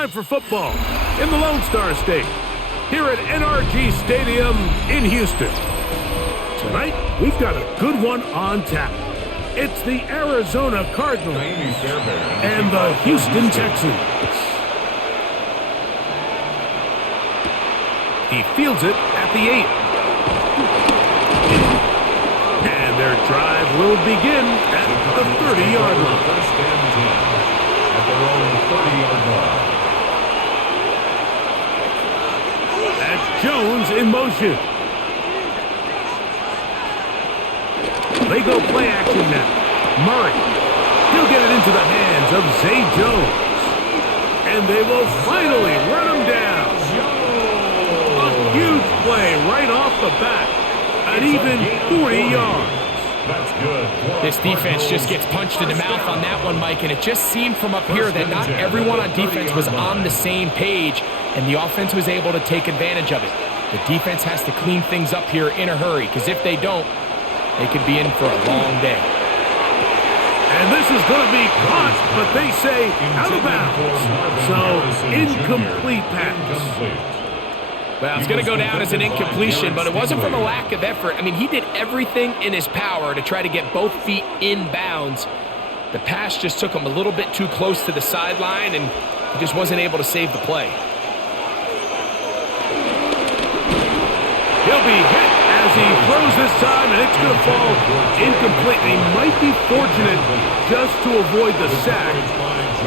time for football in the Lone Star State, here at NRG Stadium in Houston. Tonight, we've got a good one on tap. It's the Arizona Cardinals and the Houston Texans. He fields it at the 8. And their drive will begin at the 30-yard line. First and 10 at their own 30-yard line. That's Jones in motion. They go play action now. Murray. He'll get it into the hands of Zay Jones. And they will finally run him down. A huge play right off the bat. An even 40 yards. That's good. This defense just gets punched in the mouth on that one, Mike, and it just seemed from up here that not everyone on defense was on the same page, and the offense was able to take advantage of it. The defense has to clean things up here in a hurry, because if they don't, they could be in for a long day. And this is going to be caught, but they say out of bounds. So, incomplete pass. Well, it's going to go down as an incompletion, but it wasn't from a lack of effort. I mean, he did everything in his power to try to get both feet in bounds. The pass just took him a little bit too close to the sideline, and he just wasn't able to save the play. He'll be hit as he throws this time, and it's going to fall incomplete. He might be fortunate just to avoid the sack,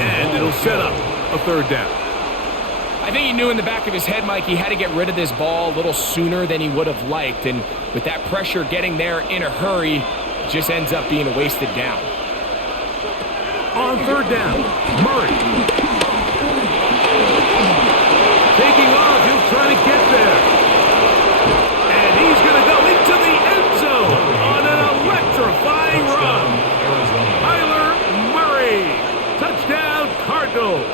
and it'll set up a third down. I think he knew in the back of his head, Mike, he had to get rid of this ball a little sooner than he would have liked. And with that pressure getting there in a hurry, it just ends up being a wasted down. On third down, Murray. Taking off, he'll try to get there. And he's going to go into the end zone on an electrifying run. Kyler Murray. Touchdown, Cardinals.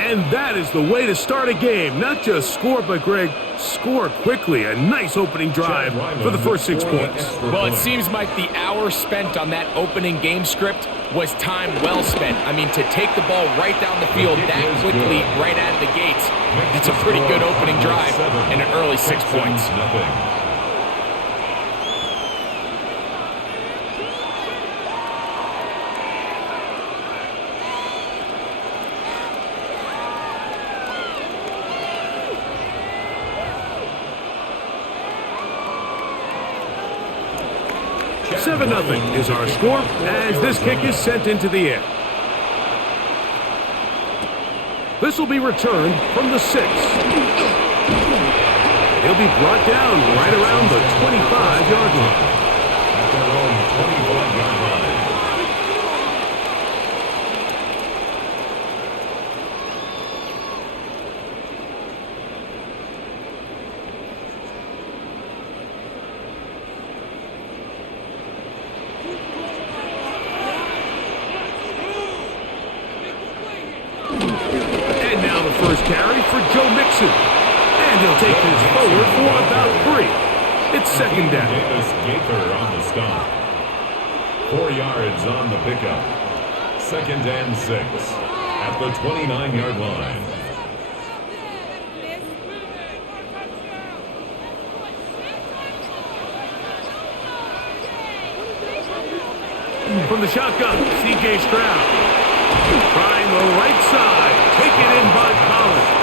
And that is the way to start a game. Not just score, but, Greg, score quickly. A nice opening drive for the first 6 points. Well, it seems like the hour spent on that opening game script was time well spent. I mean, to take the ball right down the field that quickly right out of the gates, that's a pretty good opening drive and an early 6 points. Nothing is our score as this kick is sent into the air. This will be returned from the 6. He'll be brought down right around the 25-yard line. At their own 25-yard line. Carry for Joe Mixon. And he'll take this forward for about 3. It's second down. Davis Gaither on the stop. 4 yards on the pickup. Second and 6 at the 29-yard line. From the shotgun, C.J. Stroud. Trying the right side. Taken in by Collins.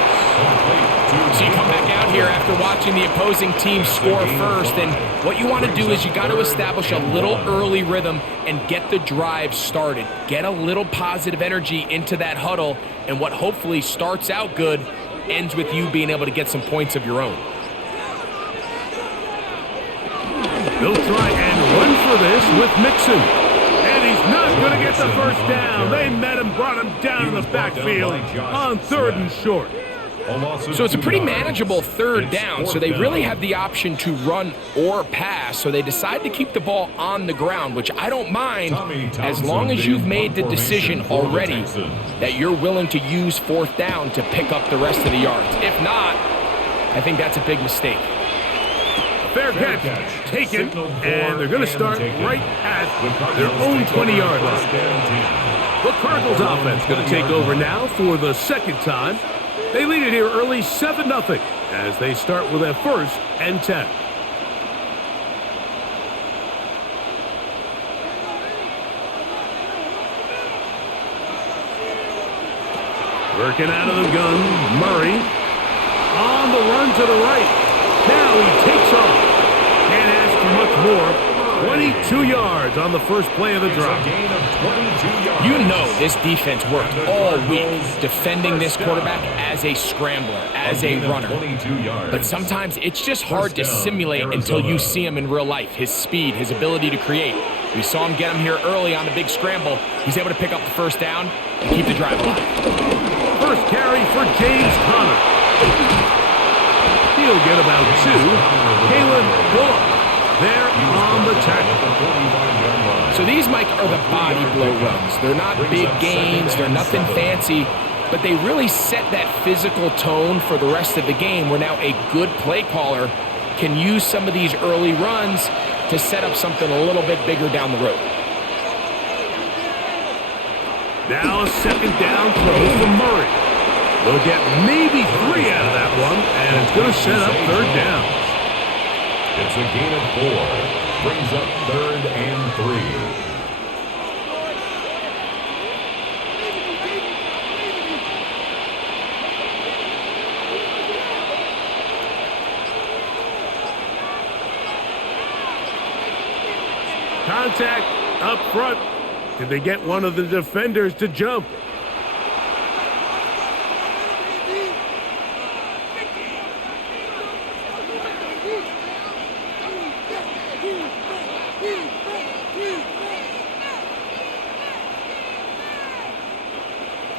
So you come back out here after watching the opposing team score first, and what you want to do is you got to establish a little early rhythm and get the drive started. Get a little positive energy into that huddle, and what hopefully starts out good ends with you being able to get some points of your own. They'll try and run for this with Mixon. And he's not going to get the first down. They met him, brought him down in the backfield on 3rd and short. So it's a pretty manageable 3rd down, so they really have the option to run or pass, so they decide to keep the ball on the ground, which I don't mind as long as you've made the decision already that you're willing to use 4th down to pick up the rest of the yards. If not, I think that's a big mistake. Fair catch taken, and they're going to start right at their own 20-yard line. The Cardinals offense going to take over now for the second time. They lead it here early 7-0 as they start with a 1st and 10. Working out of the gun, Murray. On the run to the right. Now he takes off. Can't ask for much more. 22 yards on the first play of the drive. You know this defense worked all week defending this quarterback as a scrambler, as a runner. But sometimes it's just hard to simulate until you see him in real life. His speed, his ability to create. We saw him get him here early on the big scramble. He's able to pick up the first down and keep the drive alive. First carry for James Conner. He'll get about 2. Kalen Bullock there on the tackle. So these, Mike, are the body blow runs. They're not big gains. They're nothing fancy. But they really set that physical tone for the rest of the game where now a good play caller can use some of these early runs to set up something a little bit bigger down the road. Now a second down throw for Murray. They'll get maybe 3 out of that one, and it's going to set up 3rd down. It's a gain of 4. Brings up 3rd and 3. Contact up front. Did they get one of the defenders to jump?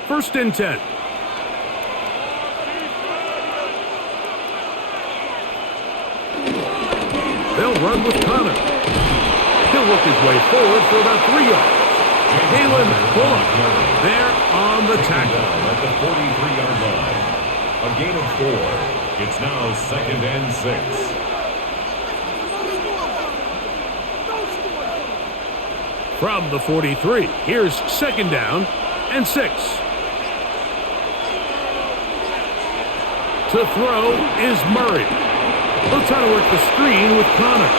First and 10. They'll run with Conner. He'll work his way forward for about 3 yards. Kalen Bullock there on the tackle. At the 43-yard line. A gain of 4. It's now 2nd and 6. From the 43, here's 2nd down and 6. To throw is Murray. He'll try to work the screen with Conner.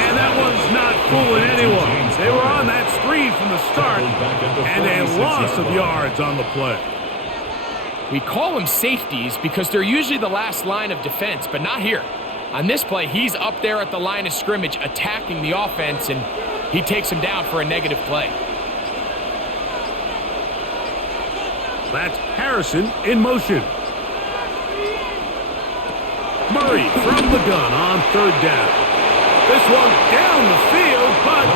And that one's not fooling anyone. They were on that screen from the start, and a loss of yards on the play. We call them safeties because they're usually the last line of defense, but not here. On this play, he's up there at the line of scrimmage attacking the offense, and he takes him down for a negative play. That's Harrison in motion. Murray from the gun on 3rd down. This one down the field, but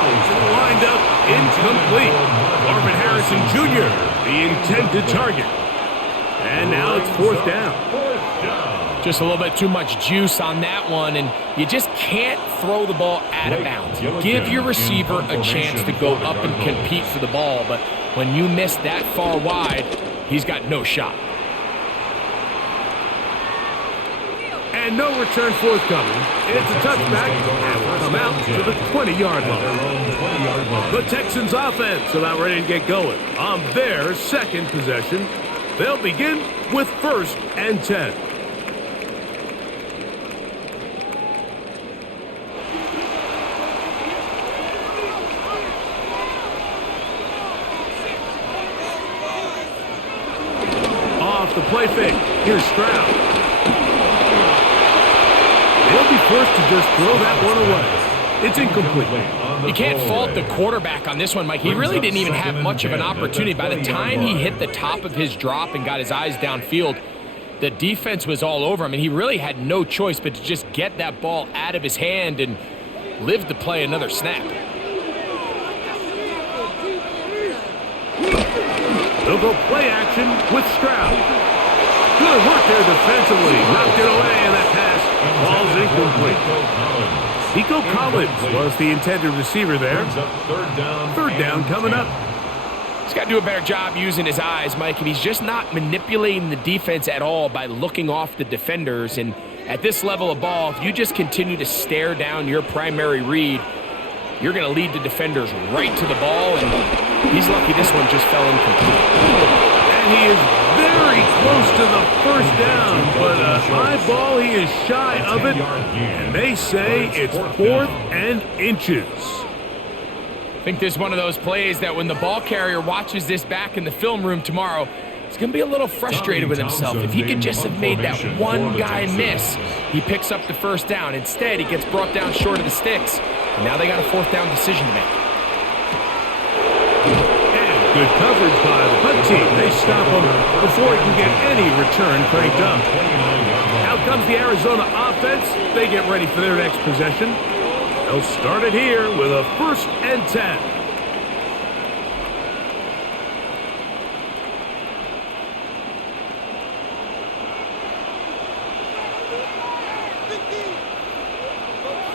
lined up incomplete. Marvin Harrison Jr., the intended target. And now it's 4th down. Just a little bit too much juice on that one, and you just can't throw the ball out of bounds. Give your receiver a chance to go up and compete for the ball, but when you miss that far wide, he's got no shot. And no return forthcoming. It's a touchback, and we'll come out to the 20-yard line. The Texans offense about ready to get going on their 2nd possession. They'll begin with 1st and 10. Off the play fake, here's Stroud. They'll be forced to just throw that one away. It's incomplete. You can't fault the quarterback on this one, Mike. He really didn't even have much of an opportunity. By the time he hit the top of his drop and got his eyes downfield, the defense was all over him, and he really had no choice but to just get that ball out of his hand and live to play another snap. They'll go play action with Stroud. Good work there defensively. Knocked it away, and that pass falls incomplete. Nico Collins was the intended receiver there. 3rd down coming up. He's got to do a better job using his eyes, Mike, and he's just not manipulating the defense at all by looking off the defenders. And at this level of ball, if you just continue to stare down your primary read, you're going to lead the defenders right to the ball, and He's lucky this one just fell incomplete. And he is very close to the first down, but a high ball, he is shy of it, and they say it's 4th and inches. I think this is one of those plays that when the ball carrier watches this back in the film room tomorrow, he's going to be a little frustrated with himself. If he could just have made that one guy miss, he picks up the first down. Instead, he gets brought down short of the sticks, and now they got a 4th down decision to make. Good coverage by the punt team. They stop him before he can get any return cranked up. Out comes the Arizona offense. They get ready for their next possession. They'll start it here with a 1st and 10.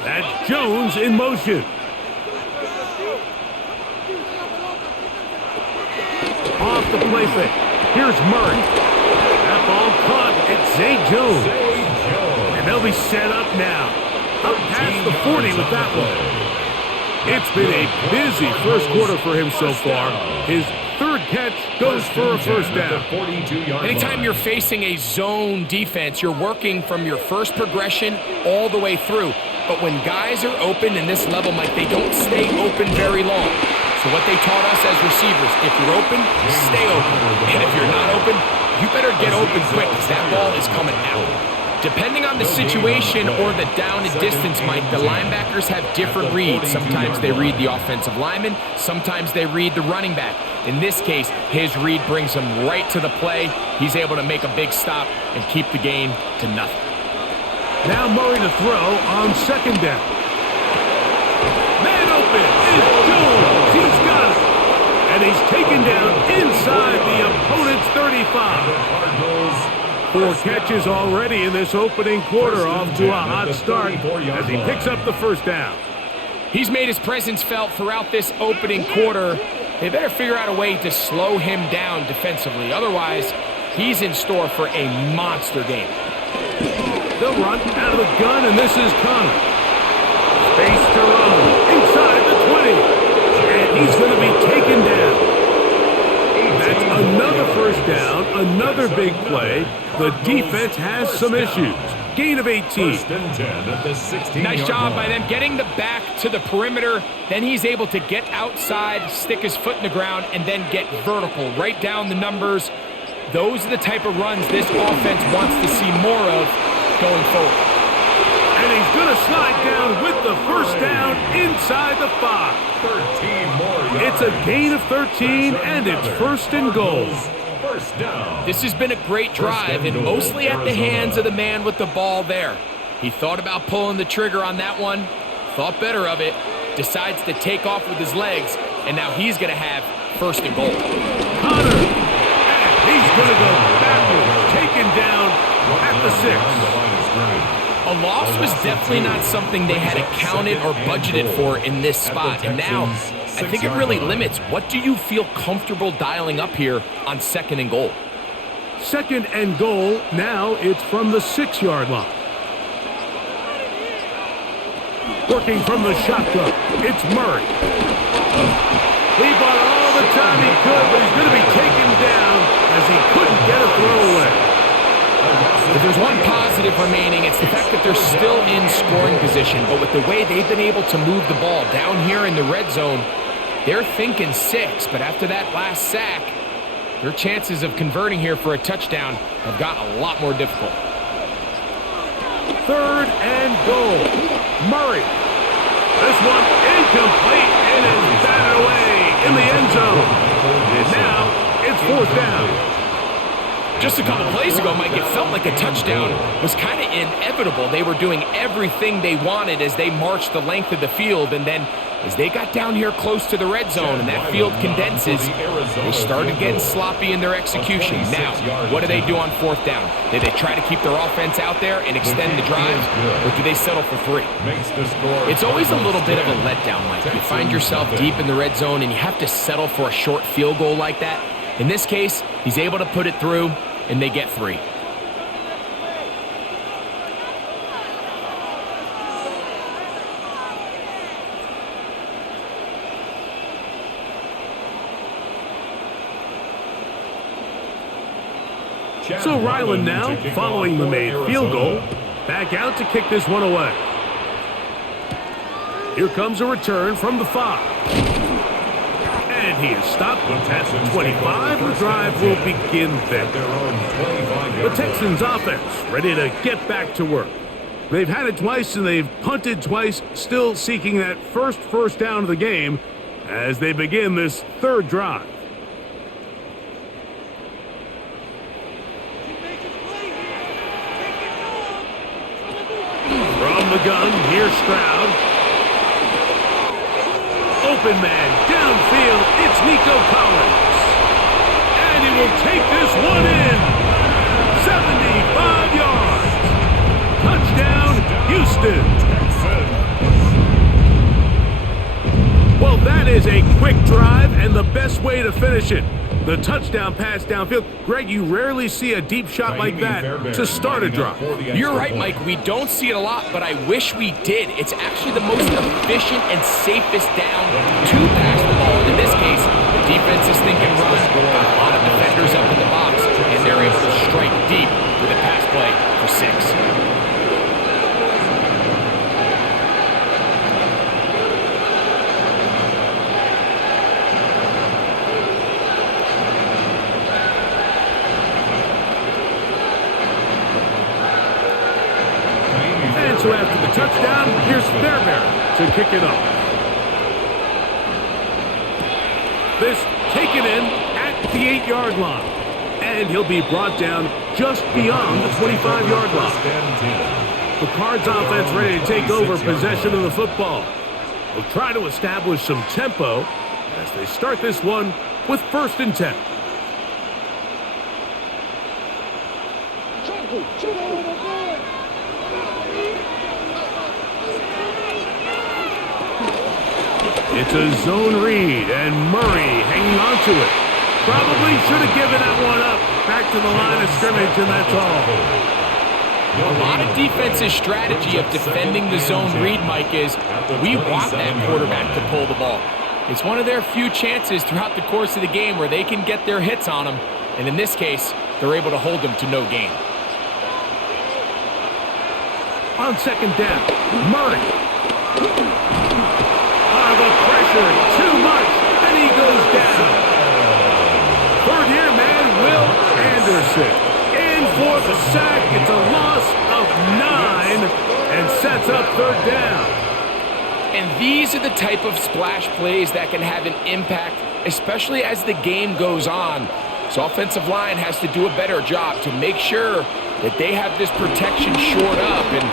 That's Jones in motion. Off the play fake. Here's Murray. That ball caught. It's Zay Jones. And they'll be set up now. Up past the 40 with that one. It's been a busy first quarter for him so far. His 3rd catch goes for a 1st down. Anytime you're facing a zone defense, you're working from your first progression all the way through. But when guys are open in this level, Mike, they don't stay open very long. So what they taught us as receivers, if you're open, stay open. And if you're not open, you better get open quick because that ball is coming out. Depending on the situation or the down and distance, Mike, the linebackers have different reads. Sometimes they read the offensive lineman. Sometimes they read the running back. In this case, his read brings him right to the play. He's able to make a big stop and keep the game to nothing. Now Murray to throw on 2nd down. Man open is Jones. He's got it. And he's taken down inside the opponent's 35. 4 catches already in this opening quarter, off to a hot start as he picks up the 1st down. He's made his presence felt throughout this opening quarter. They better figure out a way to slow him down defensively. Otherwise, he's in store for a monster game. They'll run out of the gun, and this is Connor. Space to run inside the 20. And he's going to be taken down. That's another 1st down, another big play. The defense has some issues. Gain of 18. Nice job by them getting the back to the perimeter. Then he's able to get outside, stick his foot in the ground, and then get vertical. Right down the numbers. Those are the type of runs this offense wants to see more of going forward. And he's going to slide down with the 1st down inside the 5. 13 more yards. It's a gain of 13, and it's 1st and goal. This has been a great drive, and mostly at the hands of the man with the ball there. He thought about pulling the trigger on that one, thought better of it, decides to take off with his legs, and now he's going to have 1st and goal. Connor, and he's going to go backwards, taken down at the 6. A loss was definitely not something they had accounted or budgeted for in this spot. And now, I think it really limits. What do you feel comfortable dialing up here on 2nd and goal? 2nd and goal. Now it's from the 6-yard line. Working from the shotgun, it's Murray. He bought all the time he could, but he's going to be taken down as he couldn't get a throw away. If there's one positive remaining, it's the fact that they're still in scoring position. But with the way they've been able to move the ball down here in the red zone, they're thinking 6. But after that last sack, their chances of converting here for a touchdown have gotten a lot more difficult. 3rd and goal. Murray. This one incomplete and is batted away in the end zone. And now it's 4th down. Just a couple plays ago, Mike, it felt like a touchdown was kind of inevitable. They were doing everything they wanted as they marched the length of the field, and then as they got down here close to the red zone and that field condenses, they started getting sloppy in their execution. Now, what do they do on 4th down? Do they try to keep their offense out there and extend the drive, or do they settle for 3? It's always a little bit of a letdown, Mike. You find yourself deep in the red zone and you have to settle for a short field goal like that. In this case, he's able to put it through, and they get 3. So Ryland now, following the made field goal, back out to kick this one away. Here comes a return from the 5. And he is stopped at the 25. The drive will begin then. The Texans offense ready to get back to work. They've had it twice and they've punted twice, still seeking that first down of the game as they begin this third drive. From the gun, here's Stroud. Open man, downfield, it's Nico Collins. And he will take this one in. 75 yards. Touchdown, Houston. Well, that is a quick drive and the best way to finish it. The touchdown pass downfield. Greg, you rarely see a deep shot like that to start a drive. You're right, Mike. We don't see it a lot, but I wish we did. It's actually the most efficient and safest down to pass the ball. And in this case, the defense is thinking run, got a lot of defenders up in the box, and they're able to strike deep with a pass play for 6. So after the touchdown, here's Fairbairn to kick it off. This taken in at the 8-yard line. And he'll be brought down just beyond the 25-yard line. The Cards offense ready to take over possession of the football. They'll try to establish some tempo as they start this one with 1st and 10. It's a zone read, and Murray hanging on to it. Probably should have given that one up. Back to the line of scrimmage, and that's all. A lot of defense's strategy of defending the zone read, Mike, is we want that quarterback to pull the ball. It's one of their few chances throughout the course of the game where they can get their hits on them, and in this case, they're able to hold them to no gain. On 2nd down, Murray. The pressure, too much, and he goes down. 3rd-year man, Will Anderson. In for the sack. It's a loss of 9 and sets up 3rd down. And these are the type of splash plays that can have an impact, especially as the game goes on. So offensive line has to do a better job to make sure that they have this protection shored up and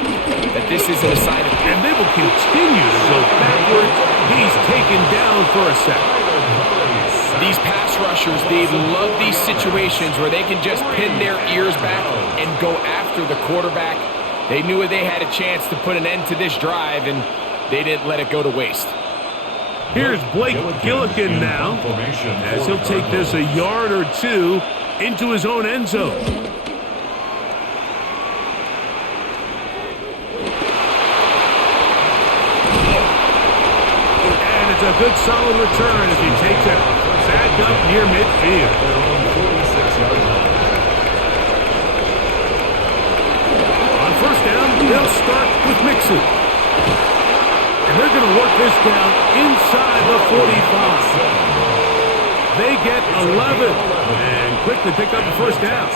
that this isn't a sign of... And they will continue to go backwards. He's taken down for a sack. These pass rushers, they love these situations where they can just pin their ears back and go after the quarterback. They knew they had a chance to put an end to this drive, and they didn't let it go to waste. Here's Blake Gillikin now, as he'll take this a yard or 2 into his own end zone. And it's a good solid return as he takes it back up near midfield. On 1st down, they'll start with Mixon. And they're going to work this down inside the 45. They get 11 and quickly pick up the 1st down.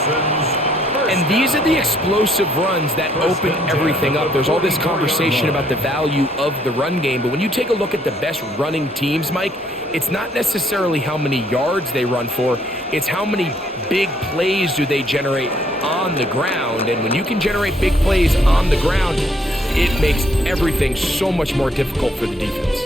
And these are the explosive runs that open everything up. There's all this conversation about the value of the run game, but when you take a look at the best running teams, Mike, it's not necessarily how many yards they run for, it's how many big plays do they generate on the ground. And when you can generate big plays on the ground, it makes everything so much more difficult for the defense.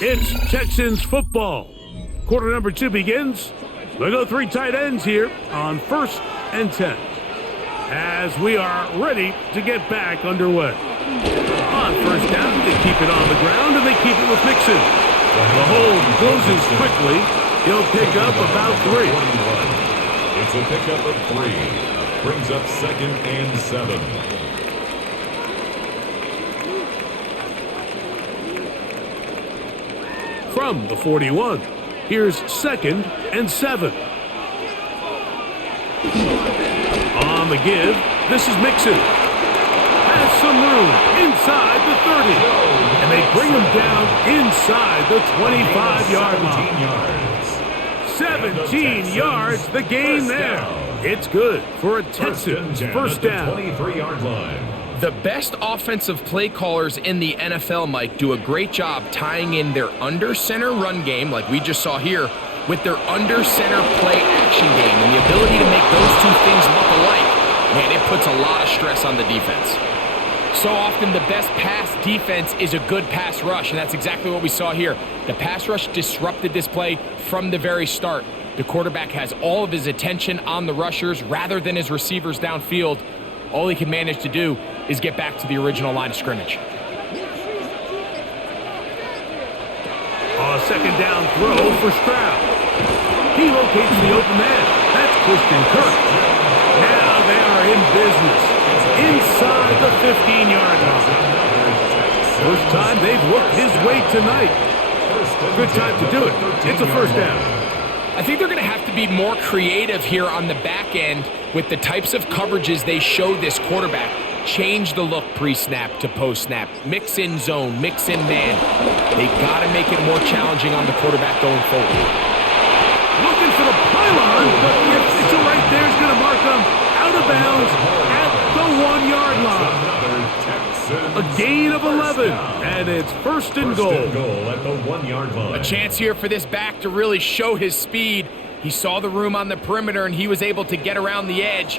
It's Texans football. Quarter number 2 begins. We'll go 3 tight ends here on 1st and 10. As we are ready to get back underway. On 1st down, they keep it on the ground and they keep it with Mixon. The hold closes quickly. He'll pick up about 3. It's a pickup of 3. Brings up 2nd and 7. From the 41, here's 2nd and 7. On the give, this is Mixon. Has some room inside the 30. And they bring him down inside the 25-yard line. 17 yards, the gain there. It's good for a Texans first down. 23-yard line. The best offensive play callers in the NFL, Mike, do a great job tying in their under-center run game, like we just saw here, with their under-center play action game. And the ability to make those two things look alike, man, it puts a lot of stress on the defense. So often the best pass defense is a good pass rush, and that's exactly what we saw here. The pass rush disrupted this play from the very start. The quarterback has all of his attention on the rushers rather than his receivers downfield. All he can manage to do is get back to the original line of scrimmage. A second down throw for Stroud. He locates the open man. That's Christian Kirk. Now they are in business inside the 15-yard line. First time they've looked his way tonight. Good time to do it. It's a first down. I think they're going to have to be more creative here on the back end with the types of coverages they show this quarterback. Change the look pre-snap to post-snap. Mix in zone, mix in man. They've got to make it more challenging on the quarterback going forward. Looking for the pylon, but the official right there is going to mark them out of bounds at the 1-yard line. A gain of 11, and it's first and goal. At the 1-yard line. A chance here for this back to really show his speed. He saw the room on the perimeter, and he was able to get around the edge.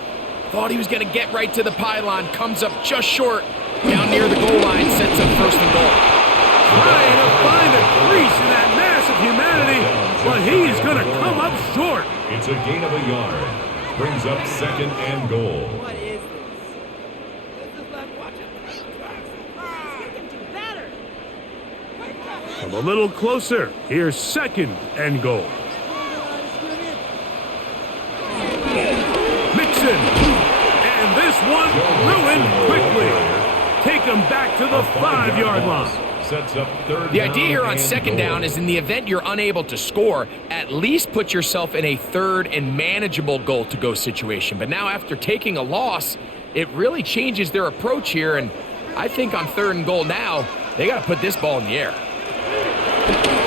Thought he was going to get right to the pylon. Comes up just short. Down near the goal line, sets up first and goal. Trying to find a crease in that mass of humanity, but he's going to come up short. It's a gain of a yard. Brings up 2nd and goal. What is this? This is like watching paintbrush. You can do better. Come a little closer. Here's 2nd and goal. Mixon. And this one ruined quickly. Take him back to the 5-yard line. Sets up third The idea here on and second goal. down is in the event you're unable to score, at least put yourself in a third and manageable goal-to-go situation. But now after taking a loss, it really changes their approach here. And I think on 3rd and goal now, they got to put this ball in the air.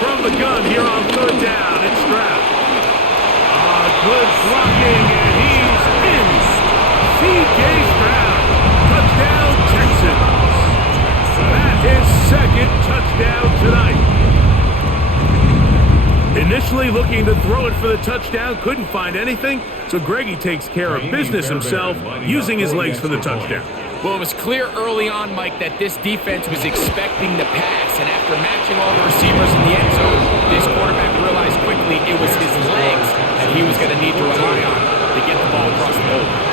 From the gun here on 3rd down, it's Stroud. Good blocking, and he's in. C.J. Stroud. Touchdown, Texans. That is 2nd touchdown tonight. Initially looking to throw it for the touchdown, couldn't find anything, so Greggy takes care of business himself, using his legs for the touchdown. Well, it was clear early on, Mike, that this defense was expecting the pass, and after matching all the receivers in the end zone, this quarterback realized quickly it was his legs that he was going to need to rely on to get the ball across the goal line.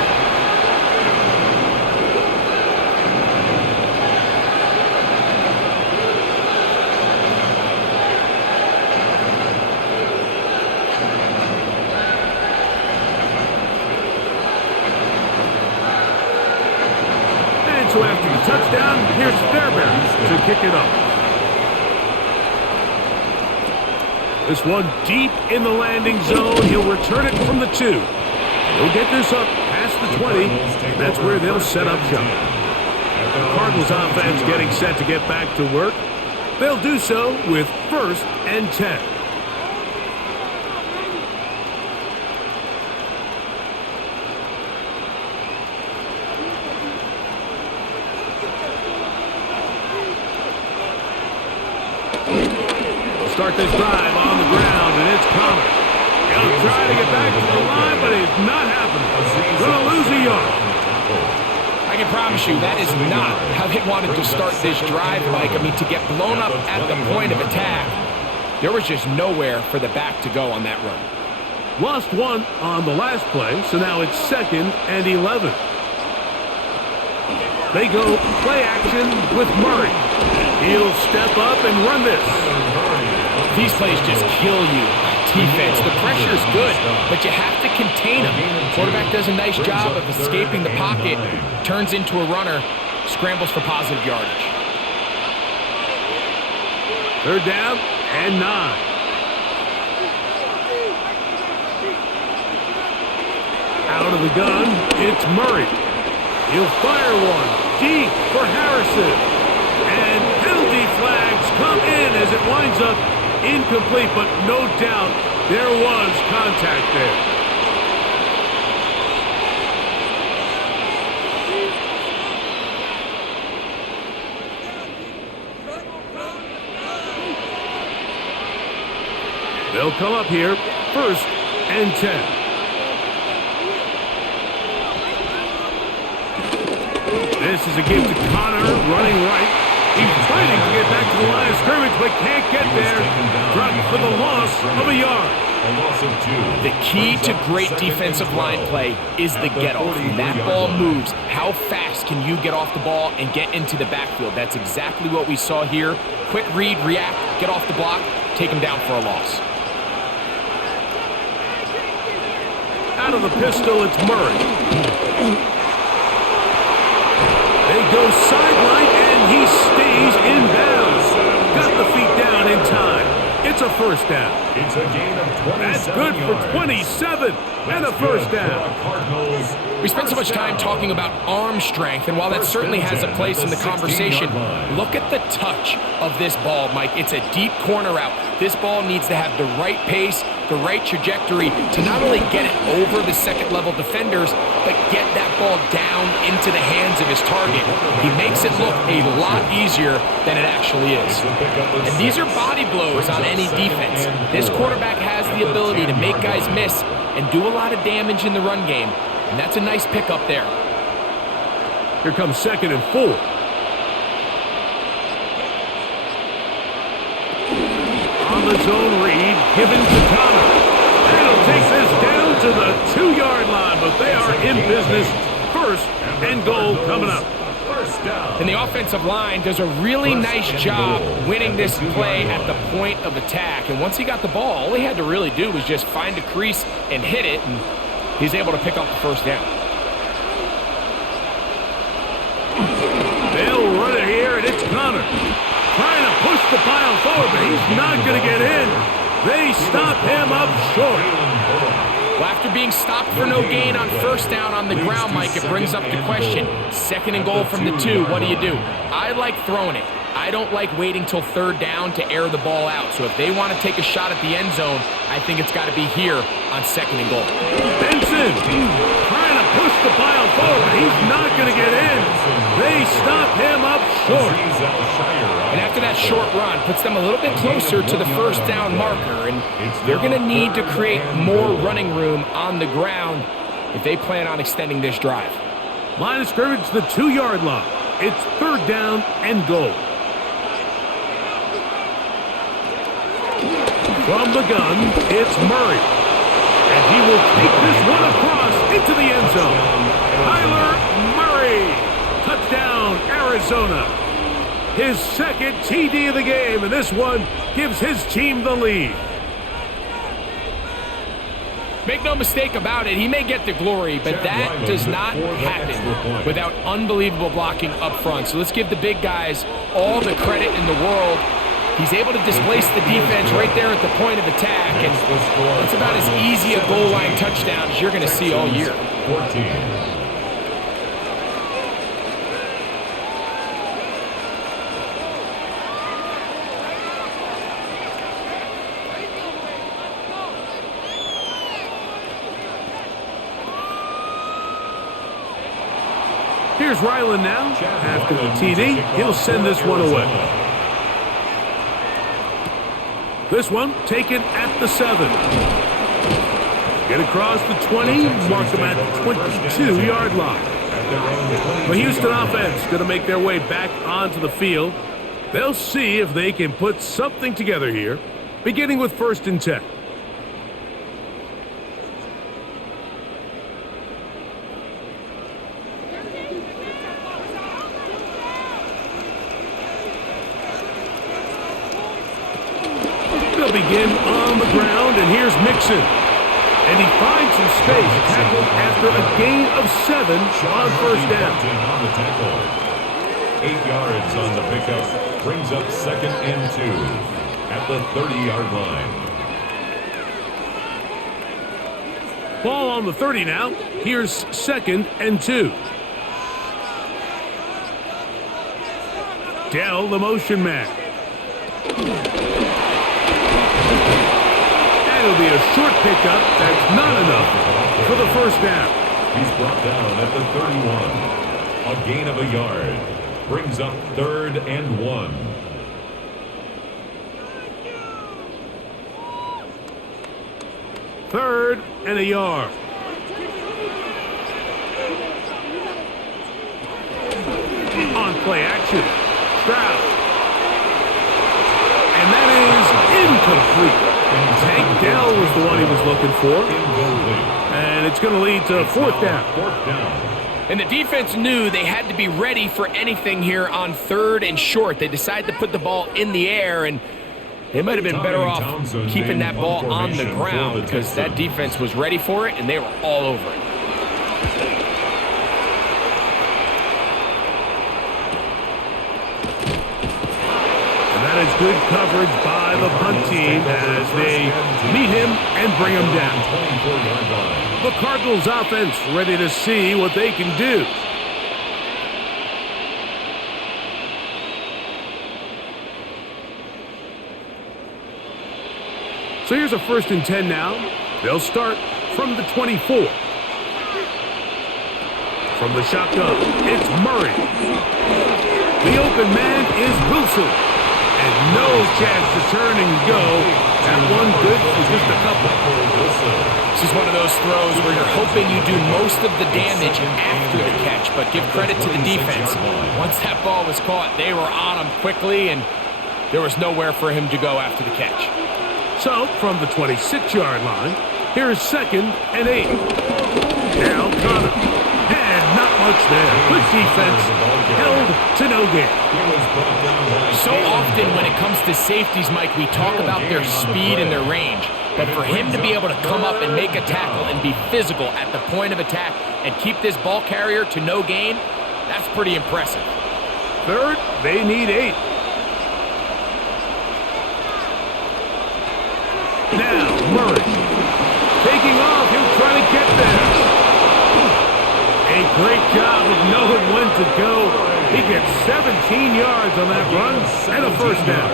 So after the touchdown, here's Fairbairn to kick it up. This one deep in the landing zone. He'll return it from the 2. He'll get this up past the 20. That's where they'll set up shop. The Cardinals offense getting set to get back to work. They'll do so with 1st and 10. Start this drive on the ground, and it's coming. He'll try to get back to the line, but it's not happening. Gonna lose a yard. I can promise you that is not how they wanted to start this drive, Mike. I mean, to get blown up at the point of attack, there was just nowhere for the back to go on that run. Lost one on the last play, so now it's 2nd and 11. They go play action with Murray. He'll step up and run this. These plays just kill you. defense. The pressure's good, but you have to contain him. Quarterback does a nice job of escaping the pocket, turns into a runner, scrambles for positive yardage. 3rd down and 9. Out of the gun, it's Murray. He'll fire one deep for Harrison. And penalty flags come in as it winds up incomplete, but no doubt there was contact there. They'll come up here, 1st and 10. This is a give to Connor, running right. He's fighting to get back to the line of scrimmage, but can't get there. Dropped for the loss of a yard. A loss of 2. The key to great defensive line play is the get-off. When that ball moves, how fast can you get off the ball and get into the backfield? That's exactly what we saw here. Quick read, react, get off the block, take him down for a loss. Out of the pistol, it's Murray. They go sideline, and he stays in bounds. Got the feet down in time. It's a 1st down. It's a gain of 27 That's good for 27 and a 1st down. Cardinals. We spent so much time talking about arm strength, and while that certainly has a place in the conversation, look at the touch of this ball, Mike. It's a deep corner route. This ball needs to have the right pace, the right trajectory to not only get it over the second-level defenders, but get that ball down into the hands of his target. He makes it look a lot easier than it actually is. And these are body blows on any defense. This quarterback has the ability to make guys miss and do a lot of damage in the run game. And that's a nice pickup there. Here comes 2nd and 4. On the zone read, given to Connor. And he'll take this down to the 2-yard line, but they are in business. 1st and goal coming up. And the offensive line does a really nice job winning this play at the point of attack. And once he got the ball, all he had to really do was just find a crease and hit it, and he's able to pick up the 1st down. They'll run it here, and it's Connor. Trying to push the pile forward, but he's not going to get in. They stop him up short. Well, after being stopped for no gain on 1st down on the ground, Mike, it brings up the question. 2nd and goal from the 2, what do you do? I like throwing it. I don't like waiting till 3rd down to air the ball out. So if they want to take a shot at the end zone, I think it's got to be here on 2nd and goal. Benson trying to push the pile forward, but he's not going to get in. They stop him up short. And after that short run, puts them a little bit closer to the 1st down marker. And they're going to need to create more running room on the ground if they plan on extending this drive. Line of scrimmage, the 2-yard line. It's 3rd down and goal. From the gun, it's Murray. And he will take this one across into the end zone. Kyler Murray. Touchdown, Arizona. His 2nd TD of the game, and this one gives his team the lead. Make no mistake about it, he may get the glory, but that does not happen without unbelievable blocking up front. So let's give the big guys all the credit in the world. He's able to displace the defense right there at the point of attack, and it's about as easy a goal line touchdown as you're going to see all year. 14. Here's Ryland now. After the TD, he'll send this one away. This one taken at the 7. Get across the 20, mark them at the 22-yard line. The Houston offense going to make their way back onto the field. They'll see if they can put something together here, beginning with 1st and 10. They'll begin on the ground, and here's Mixon. And he finds some space, tackled after a gain of 7 on first down. On the tackle. 8 yards on the pickup. Brings up 2nd and 2 at the 30-yard line. Ball on the 30 now. Here's 2nd and 2. Dell, the motion man. That'll be a short pickup. That's not enough for the first down. He's brought down at the 31. A gain of a yard. Brings up 3rd and 1. Third and a yard. On play action. Stroud. And that is incomplete. Tank Dell was the one he was looking for. And it's going to lead to 4th down. And the defense knew they had to be ready for anything here on 3rd and short. They decided to put the ball in the air, and they might have been better off keeping that ball on the ground because that defense was ready for it, and they were all over it. And that is good coverage by the punt team as they meet him and bring him down. The Cardinals offense ready to see what they can do. So here's a 1st and 10 now. They'll start from the 24. From the shotgun, it's Murray. The open man is Wilson. And no chance to turn and go. That one good for just a couple. This is one of those throws where you're hoping you do most of the damage after the catch, but give credit to the defense. Once that ball was caught, they were on him quickly, and there was nowhere for him to go after the catch. So, from the 26-yard line, here is 2nd and 8. Now Connor. And not much there. Good defense. Held to no gain. So often when it comes to safeties, Mike, we talk about their speed and their range. But for him to be able to come up and make a tackle and be physical at the point of attack and keep this ball carrier to no gain, that's pretty impressive. 3rd, they need 8. Now, Murray. Taking off, he'll try to get there. A great job of knowing when to go. He gets 17 yards on that run and a first down.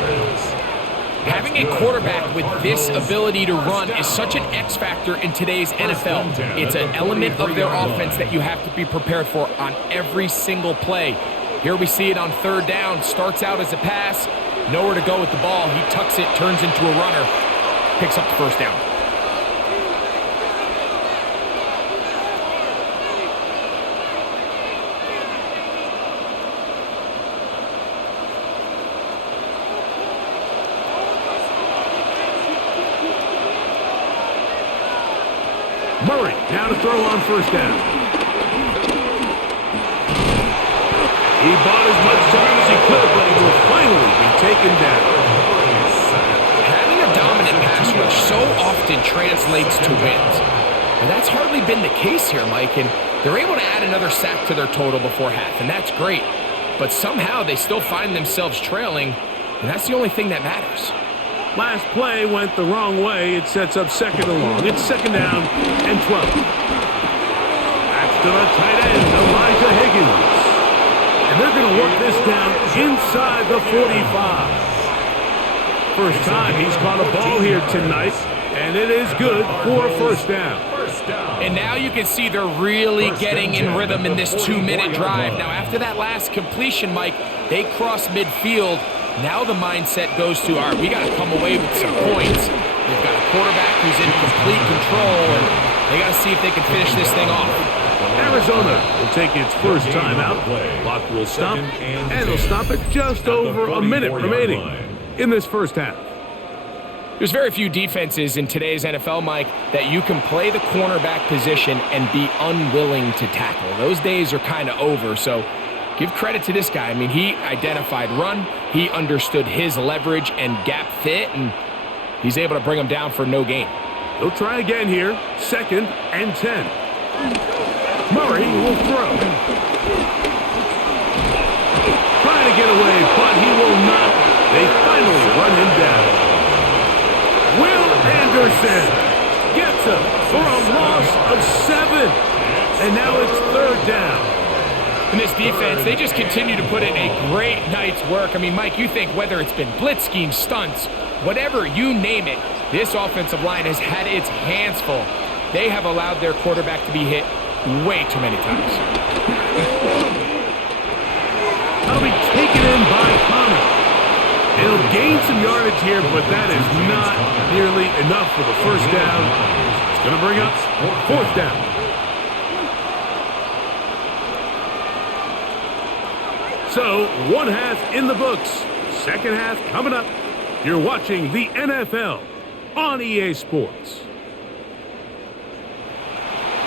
Having a quarterback with this ability to run is such an X factor in today's NFL. It's an element of their offense that you have to be prepared for on every single play. Here we see it on 3rd down. Starts out as a pass. Nowhere to go with the ball. He tucks it, turns into a runner. Picks up the first down. Murray now to throw on first down. He bought as much time as he could, but he will finally be taken down. Having a dominant pass rush so often translates to wins. And that's hardly been the case here, Mike. And they're able to add another sack to their total before half, and that's great. But somehow they still find themselves trailing, and that's the only thing that matters. Last play went the wrong way. It sets up 2nd and long. It's 2nd down and 12. That's to the tight end, Elijah Higgins. And they're going to work this down inside the 45. First time he's caught a ball here tonight, and it is good for a first down. And now you can see they're really getting in rhythm in this 2-minute drive. Now, after that last completion, Mike, they cross midfield. Now the mindset goes to, all right, we got to come away with some points. They've got a quarterback who's in complete control, and they got to see if they can finish this thing off. Arizona will take its first time out. Clock will stop, and they'll stop it just over a minute remaining in this first half. There's very few defenses in today's NFL, Mike, that you can play the cornerback position and be unwilling to tackle. Those days are kind of over, so give credit to this guy. I mean, he identified run, he understood his leverage and gap fit, and he's able to bring him down for no gain. They'll try again here. 2nd and 10. Murray will throw. Trying to get away, but he will not. They finally run him down. Will Anderson gets him for a loss of 7. And now it's 3rd down. In this defense, they just continue to put in a great night's work. I mean, Mike, you think whether it's been blitz schemes, stunts, whatever you name it, this offensive line has had its hands full. They have allowed their quarterback to be hit way too many times. That'll be taken in by Connor. It'll gain some yardage here, but that is not nearly enough for the first down. It's going to bring up 4th down. So, 1 half in the books. 2nd half coming up. You're watching the NFL on EA Sports.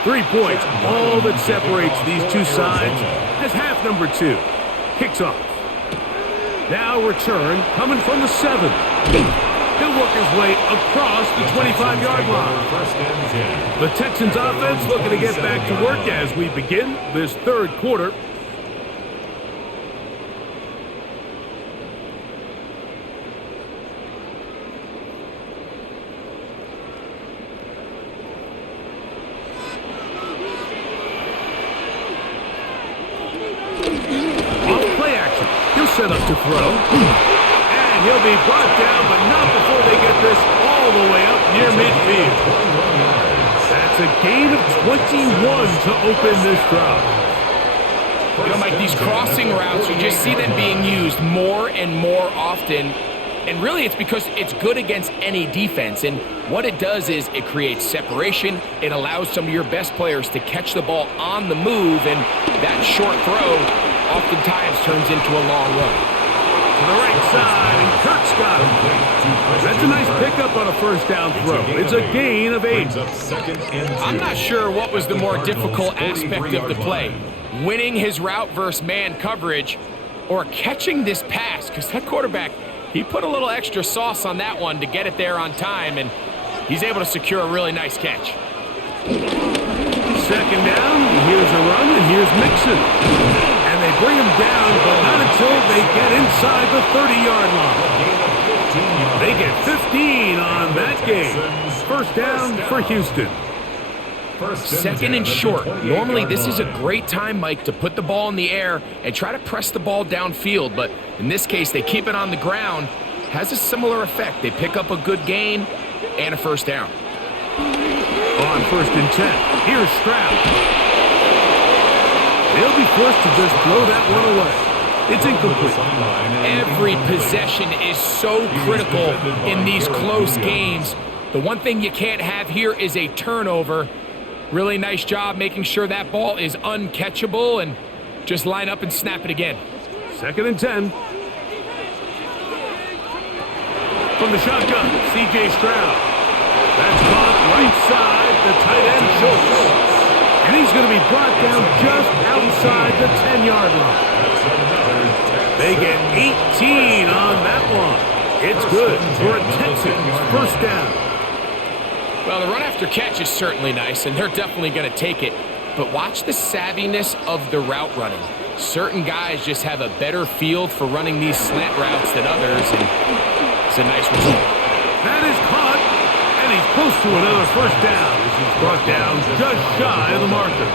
3 points, all that separates these two sides as half number 2 kicks off. Now return coming from the 7. He'll work his way across the 25-yard line. The Texans offense looking to get back to work as we begin this 3rd quarter. Set up to throw, and he'll be brought down, but not before they get this all the way up near midfield. That's a gain of 21 to open this drive. You know, Mike, these crossing routes, you just see them being used more and more often, and really it's because it's good against any defense, and what it does is it creates separation. It allows some of your best players to catch the ball on the move, and that short throw oftentimes turns into a long run. To the right side, and Kurt's got him. That's a nice pickup on a 1st down throw. It's a gain of 8. I'm not sure what was the more difficult aspect of the play. Winning his route versus man coverage or catching this pass, because that quarterback, he put a little extra sauce on that one to get it there on time, and he's able to secure a really nice catch. 2nd down, here's a run, and here's Mixon. And they bring him down, but not until they get inside the 30-yard line. They get 15 on that game. 1st down for Houston. 2nd and short. Normally, this is a great time, Mike, to put the ball in the air and try to press the ball downfield. But in this case, they keep it on the ground. Has a similar effect. They pick up a good gain and a 1st down. On 1st and 10, here's Stroud. They'll be forced to just throw that one away. It's incomplete. Every possession is so critical in these close games. The one thing you can't have here is a turnover. Really nice job making sure that ball is uncatchable, and just line up and snap it again. 2nd and 10. From the shotgun, C.J. Stroud. That's caught right side, the tight end Schultz. And he's going to be brought down just outside the 10-yard line. They get 18 on that one. It's good for a Texans 1st down. Well, the run after catch is certainly nice, and they're definitely going to take it. But watch the savviness of the route running. Certain guys just have a better feel for running these slant routes than others, and it's a nice result. That is caught. And he's close to another 1st down as he's brought down just shy of the marker.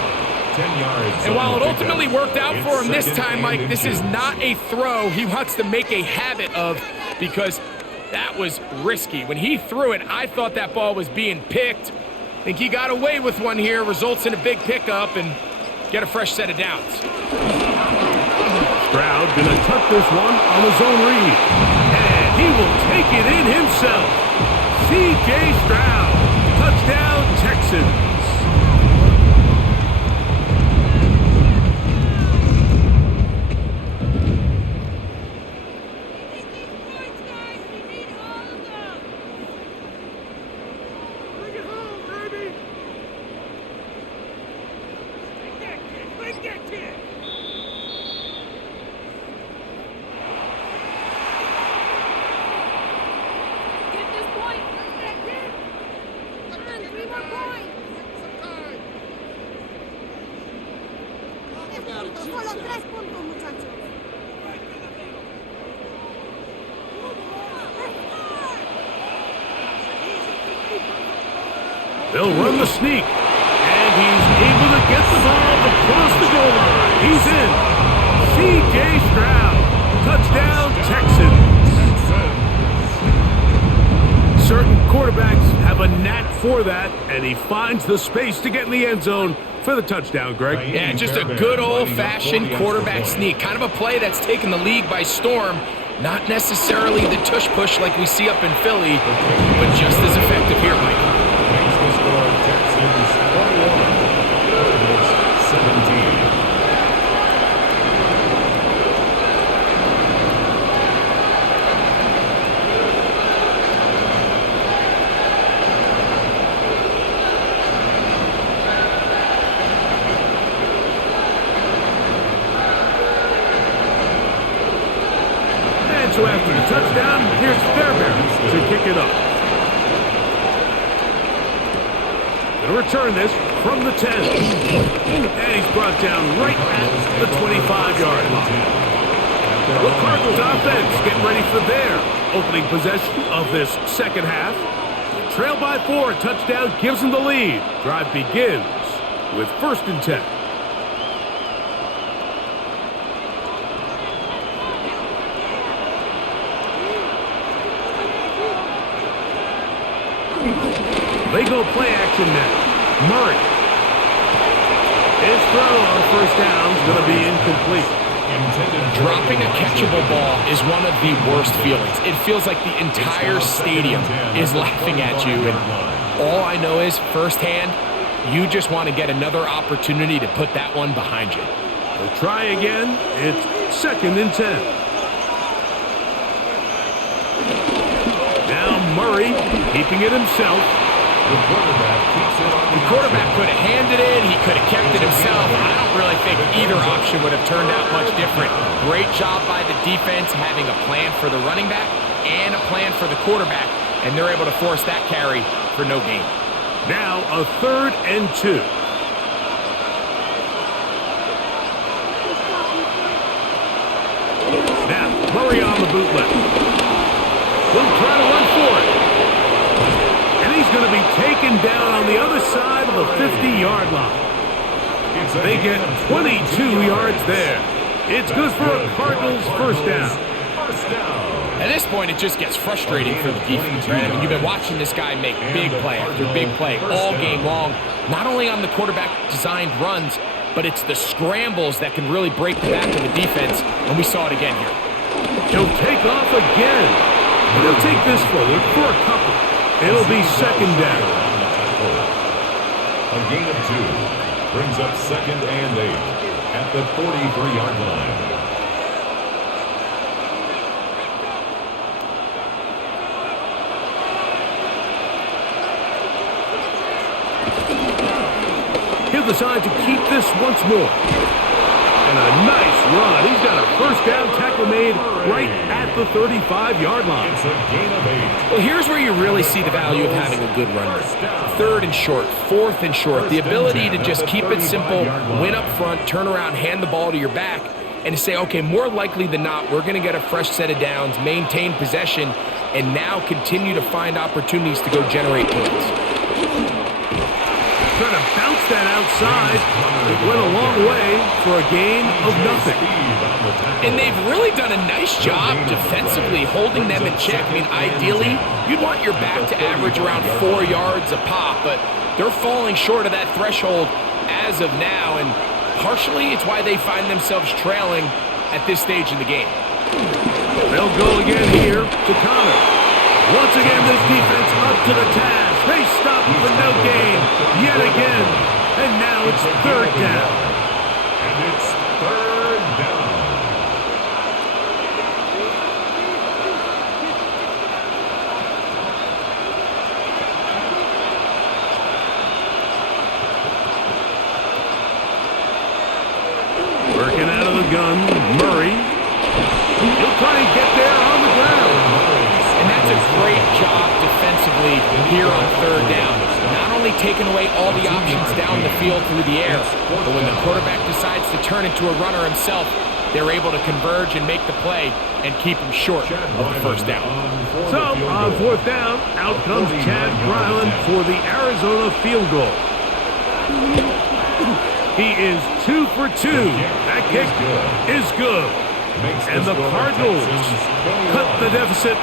10 yards. And while it ultimately worked out for him this time, Mike, this is not a throw he wants to make a habit of, because that was risky. When he threw it, I thought that ball was being picked. I think he got away with one here, results in a big pickup, and get a fresh set of downs. Stroud gonna tuck this one on his own read. And he will take it in himself. C.J. Stroud, touchdown Texans. Solo 3 puntos, muchachos. They'll run the sneak. And he's able to get the ball across the goal line. He's in. C.J. Stroud. Touchdown, Texans. Certain quarterbacks have a knack for that, and he finds the space to get in the end zone for the touchdown, Greg. Yeah, just a good old-fashioned quarterback sneak. Kind of a play that's taken the league by storm. Not necessarily the tush-push like we see up in Philly, but just as effective here, Mike. Makes the score Texans 21, Cardinals 17. So after the touchdown, here's Fairbairn to kick it up. Gonna return this from the 10. And he's brought down right at the 25-yard line. The Cardinals offense getting ready for their opening possession of this second half. Trail by 4, touchdown gives them the lead. Drive begins with 1st and 10. They go play action now. Murray. His throw on 1st down is going to be incomplete. Dropping a catchable ball is one of the worst feelings. It feels like the entire stadium is laughing at you. And all I know is firsthand, you just want to get another opportunity to put that one behind you. We'll try again. It's 2nd and 10. Now Murray keeping it himself. The quarterback could have handed it. He could have kept it himself. I don't really think either option would have turned out much different. Great job by the defense having a plan for the running back and a plan for the quarterback, and they're able to force that carry for no gain. Now a 3rd and 2. Now Murray on the bootleg. He'll try to run for it. And he's going to be taken down on the other side of the 50-yard line. They get 22 yards there. It's good for a Cardinals 1st down. At this point, it just gets frustrating for the defense, right? I mean, you've been watching this guy make big play after big play all game long, not only on the quarterback-designed runs, but it's the scrambles that can really break the back of the defense, and we saw it again here. He'll take off again. And he'll take this forward for a couple. It'll be 2nd down. A gain of 2 brings up 2nd and 8 at the 43-yard line. He'll decide to keep this once more. And a nice run. He's got a 1st down tackle made right at the 35-yard line. It's a gain of 8. Well, here's where you really see the value of having a good runner. 3rd and short, 4th and short. The ability to just keep it simple, win up front, turn around, hand the ball to your back, and to say, okay, more likely than not, we're going to get a fresh set of downs, maintain possession, and now continue to find opportunities to go generate points. Trying to bounce that outside. It went a long way for a gain of nothing. And they've really done a nice job defensively holding them in check. I mean, ideally, you'd want your back to average around 4 yards a pop, but they're falling short of that threshold as of now, and partially it's why they find themselves trailing at this stage in the game. They'll go again here to Connor. Once again, this defense up to the task. They stop for no gain yet again. And now it's 3rd down. And it's 3rd down. Working out of the gun, Murray. He'll try and get there on the ground. And that's a great job defensively here on 3rd down. Not finally taken away all the options down the field through the air. But when the quarterback decides to turn into a runner himself, they're able to converge and make the play and keep him short of the first down. So, on fourth down, out comes Chad Ryland for the Arizona field goal. He is 2 for 2. That kick is good. And the Cardinals cut the deficit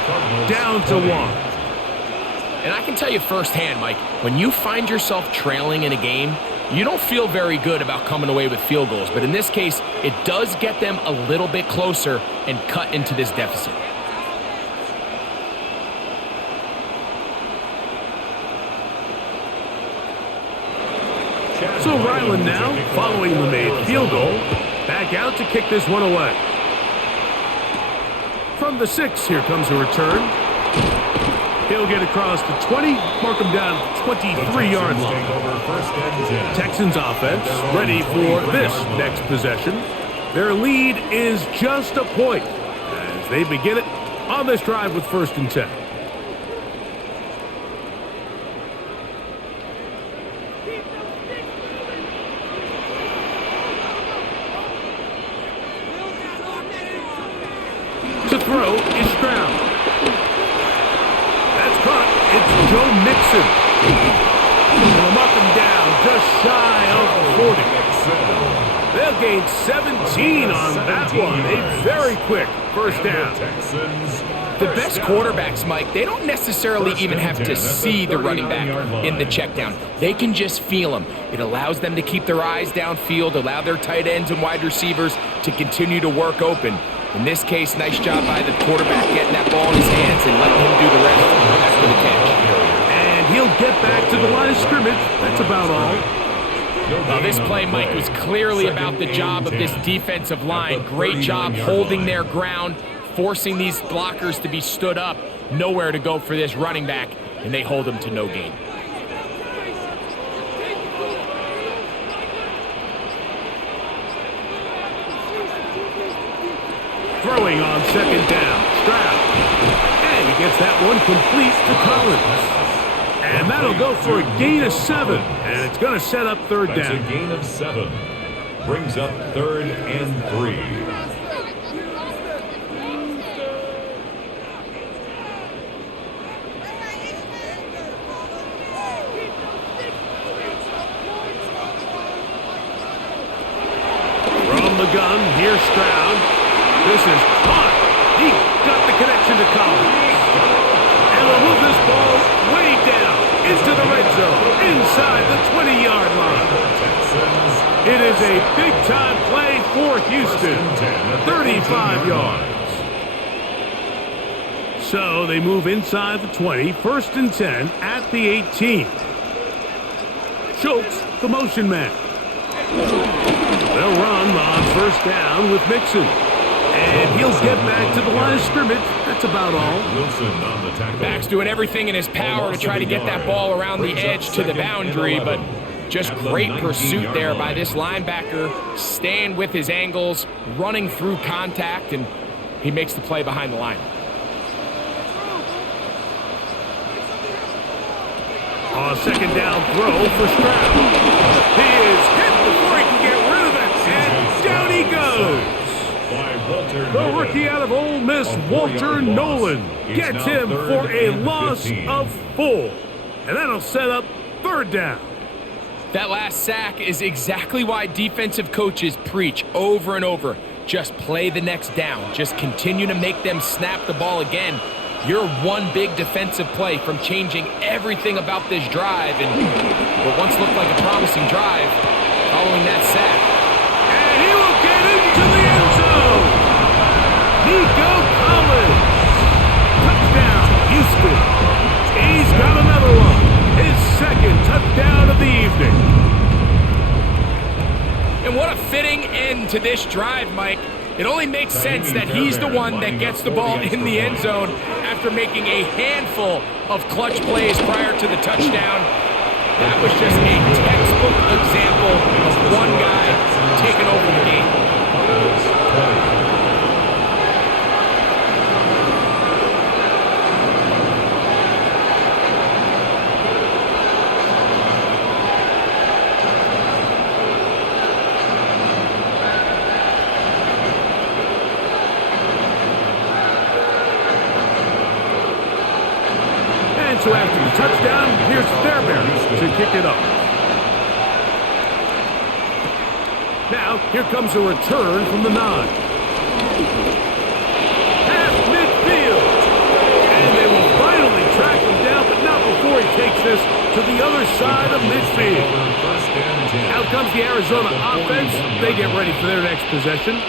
down to 1. And I can tell you firsthand, Mike, when you find yourself trailing in a game, you don't feel very good about coming away with field goals. But in this case, it does get them a little bit closer and cut into this deficit. So Ryland now, following the made field goal, back out to kick this one away. From the 6, here comes a return. He'll get across the 20, mark him down at the 23-yard line. Texans offense ready for this next possession. Their lead is just a point as they begin it on this drive with 1st and 10. To throw is Stroud. That's caught. It's Joe Mixon. They'll knock him down just shy of the 40. They'll gain 17 on that one. A very quick first down. The best quarterbacks, Mike, they don't necessarily even have to see the running back in the check down. They can just feel him. It allows them to keep their eyes downfield, allow their tight ends and wide receivers to continue to work open. In this case, nice job by the quarterback getting that ball in his hands and letting him do the rest after the catch. And he'll get back to the line of scrimmage. That's about all. Well, this play, Mike, was clearly about the job of this defensive line. Great job holding their ground, forcing these blockers to be stood up. Nowhere to go for this running back, and they hold him to no gain. Throwing on 2nd down, Stroud. And he gets that one complete to Collins. And that'll go for a gain of 7. And it's going to set up 3rd down. That's a gain of 7. Brings up 3rd and 3. From the gun, here's Stroud. This is caught. He got the connection to Collins. And they'll move this ball way down into the red zone, inside the 20-yard line. It is a big-time play for Houston, 35 yards. So they move inside the 20, 1st and 10 at the 18. Schultz, the motion man. They'll run on 1st down with Mixon. And he'll get back to the line of scrimmage. That's about all. Wilson on the tackle. Back's doing everything in his power to try to get that ball around the edge to the boundary, but just great pursuit there by this linebacker, staying with his angles, running through contact, and he makes the play behind the line. On 2nd down throw for Stroud. He is hit before he can get rid of it, and down he goes. The rookie out of Ole Miss, Walter Nolan, gets him for a loss of 4. And that'll set up 3rd down. That last sack is exactly why defensive coaches preach over and over. Just play the next down. Just continue to make them snap the ball again. You're one big defensive play from changing everything about this drive. And what once looked like a promising drive, following that sack. And he will get into the end zone. Nico Collins. Touchdown, Houston. He's got another one. His 2nd touchdown of the evening. And what a fitting end to this drive, Mike. It only makes sense that he's the one that gets the ball in the end zone after making a handful of clutch plays prior to the touchdown. That was just a textbook example of one guy taking over the game. touchdown. Here's Fairbairn to kick it up. Now, here comes a return from the 9. Half midfield. And they will finally track him down, but not before he takes this to the other side of midfield. Out comes the Arizona offense. They get ready for their next possession.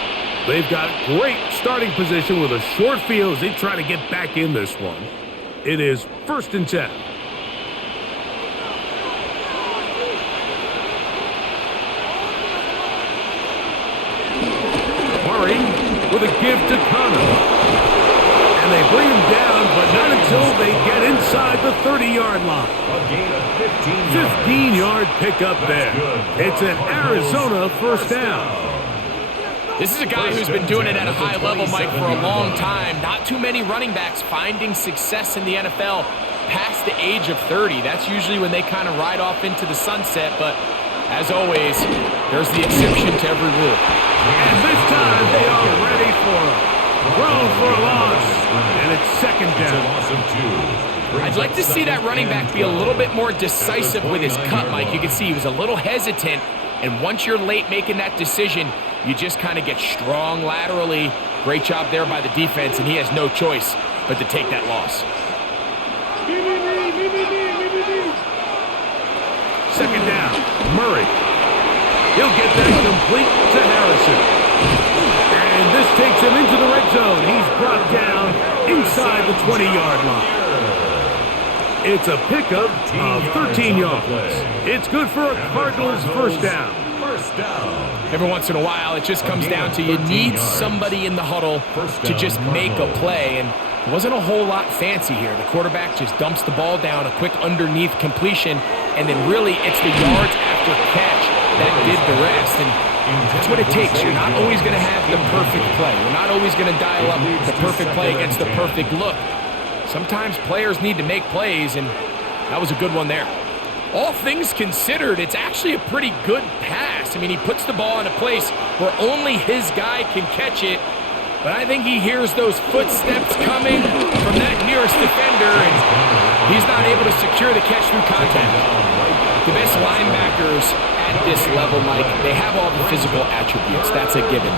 They've got great starting position with a short field as they try to get back in this one. It is 1st and 10. With a give to Connor. And they bring him down, but not until they get inside the 30-yard line. A gain of 15-yard pickup there. It's an Arizona first down. This is a guy who's been doing it at a high level, Mike, for a long time. Not too many running backs finding success in the NFL past the age of 30. That's usually when they kind of ride off into the sunset, but as always, there's the exception to every rule. And this time they are ready for him. Thrown for a loss. And it's 2nd down. I'd like to see that running back be a little bit more decisive with his cut, Mike. You can see he was a little hesitant. And once you're late making that decision, you just kind of get strong laterally. Great job there by the defense, and he has no choice but to take that loss. 2nd down. Murray. He'll get that complete to Harrison. And this takes him into the red zone. He's brought down inside the 20-yard line. It's a pickup of 13 yards. It's good for a Cardinals first down. Every once in a while, it just comes down to you need somebody in the huddle to just make a play. And it wasn't a whole lot fancy here. The quarterback just dumps the ball down, a quick underneath completion, and then really it's the yards after catch that did the rest. And that's what it takes. You're not always going to have the perfect play. You're not always going to dial up the perfect play against the perfect look. Sometimes players need to make plays, and that was a good one there. All things considered, it's actually a pretty good pass. I mean, he puts the ball in a place where only his guy can catch it, but I think he hears those footsteps coming from that nearest defender, and he's not able to secure the catch through contact. The best linebackers at this level, Mike, they have all the physical attributes. That's a given.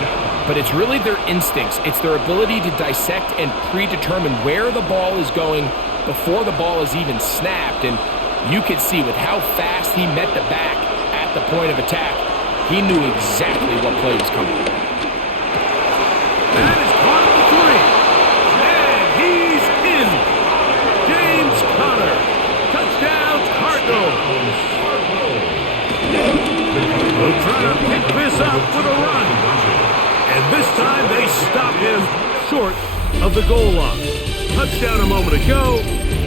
But it's really their instincts. It's their ability to dissect and predetermine where the ball is going before the ball is even snapped. And you could see with how fast he met the back at the point of attack, he knew exactly what play was coming. That is caught at the 3. And he's in. James Conner. Touchdown, Cardinals. We'll try to pick this up with a run. And this time they stop him short of the goal line. Touchdown a moment ago.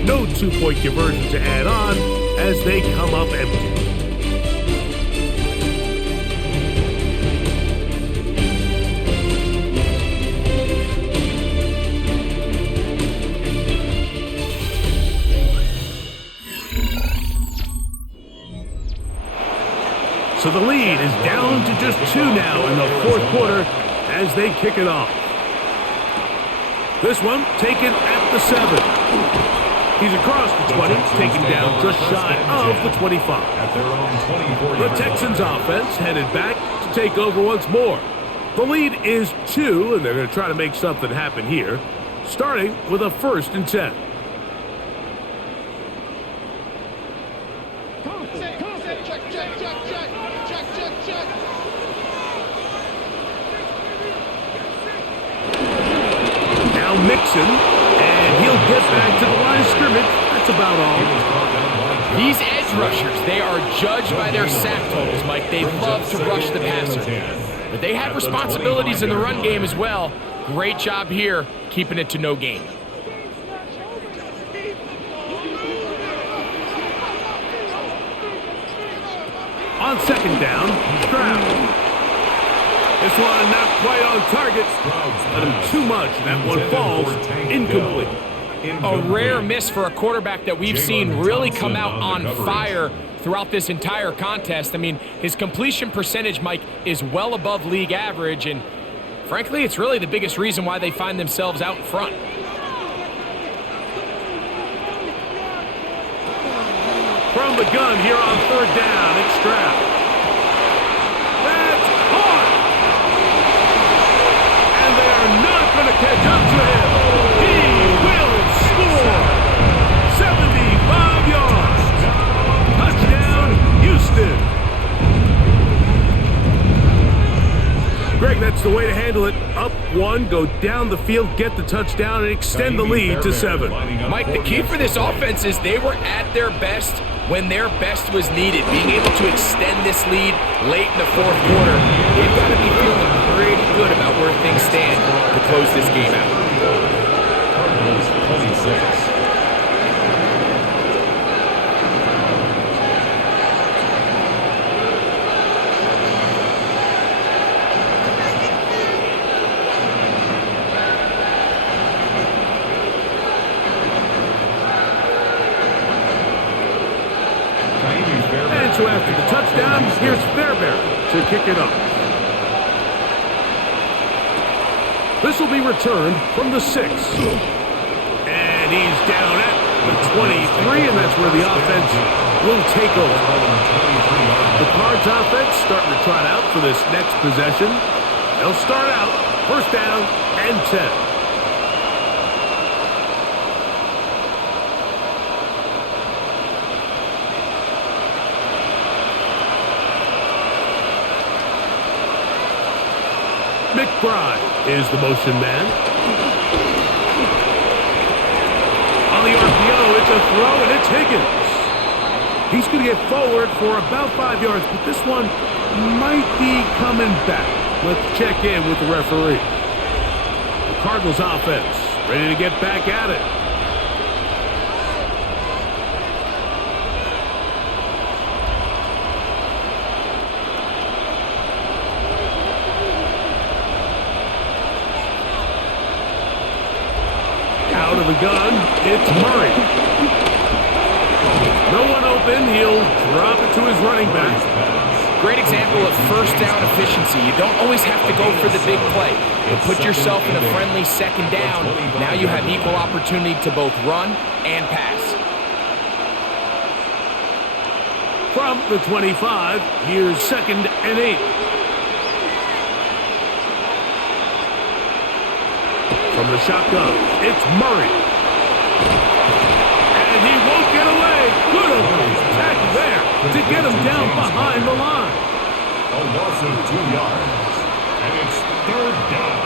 No two-point conversion to add on as they come up empty. So the lead is down to just 2 now in the 4th quarter as they kick it off. This one taken at the 7. He's across the 20, taken down just shy of the 25. The Texans offense headed back to take over once more. The lead is 2, and they're going to try to make something happen here, starting with a 1st and 10. Mixon, and he'll get back to the line of scrimmage. That's about all. These edge rushers, they are judged by their sack totals, Mike. They love to rush the passer. But they have responsibilities in the run game as well. Great job here, keeping it to no gain. On 2nd down, Stroud. This one not quite on target, but him too much. That one falls incomplete. A rare miss for a quarterback that we've seen really come out on fire throughout this entire contest. I mean, his completion percentage, Mike, is well above league average, and frankly, it's really the biggest reason why they find themselves out in front. From the gun here on third down, it's Stroud. That's caught! And they are not going to catch up to him. He will score! 75 yards! Touchdown, Houston! Greg, that's the way to handle it. Up one, go down the field, get the touchdown, and extend the lead to 7. Mike, the key for this offense is they were at their best when their best was needed. Being able to extend this lead late in the fourth quarter, they've got to be feeling pretty good about where things stand to close this game out. Cardinals 26. So after the touchdown, here's Fairbairn to kick it off. This will be returned from the 6. And he's down at the 23, and that's where the offense will take over. The Cards offense starting to trot out for this next possession. They'll start out first down and 10. McBride is the motion man. On the RPO, it's a throw, and it's Higgins. He's going to get forward for about 5 yards, but this one might be coming back. Let's check in with the referee. The Cardinals offense ready to get back at it. Out of the gun, it's Murray. No one open, he'll drop it to his running back. Great example of first down efficiency. You don't always have to go for the big play. But put yourself in a friendly second down. Now you have equal opportunity to both run and pass. From the 25, here's 2nd and 8. From the shotgun, it's Murray. And he won't get away. Good opening tackle there to get him down behind the line. A loss of 2 yards. And it's third down.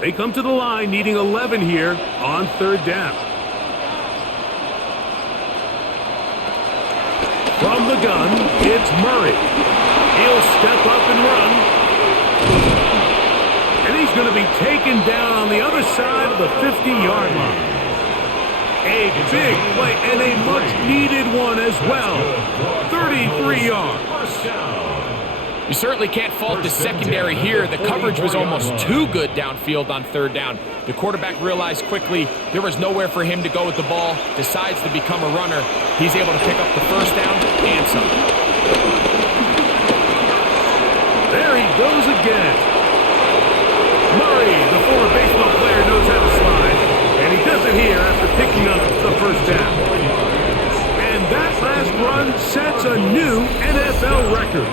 They come to the line needing 11 here on third down. From the gun, it's Murray. He'll step up and run. And he's going to be taken down on the other side of the 50-yard line. A big play and a much-needed one as well. 33 yards. You certainly can't fault the secondary here. The coverage was almost too good downfield on third down. The quarterback realized quickly there was nowhere for him to go with the ball, decides to become a runner. He's able to pick up the first down and some. There he goes again. Murray, the former baseball player, knows how to slide, and he does it here after picking up the first down. And that last run sets a new NFL record.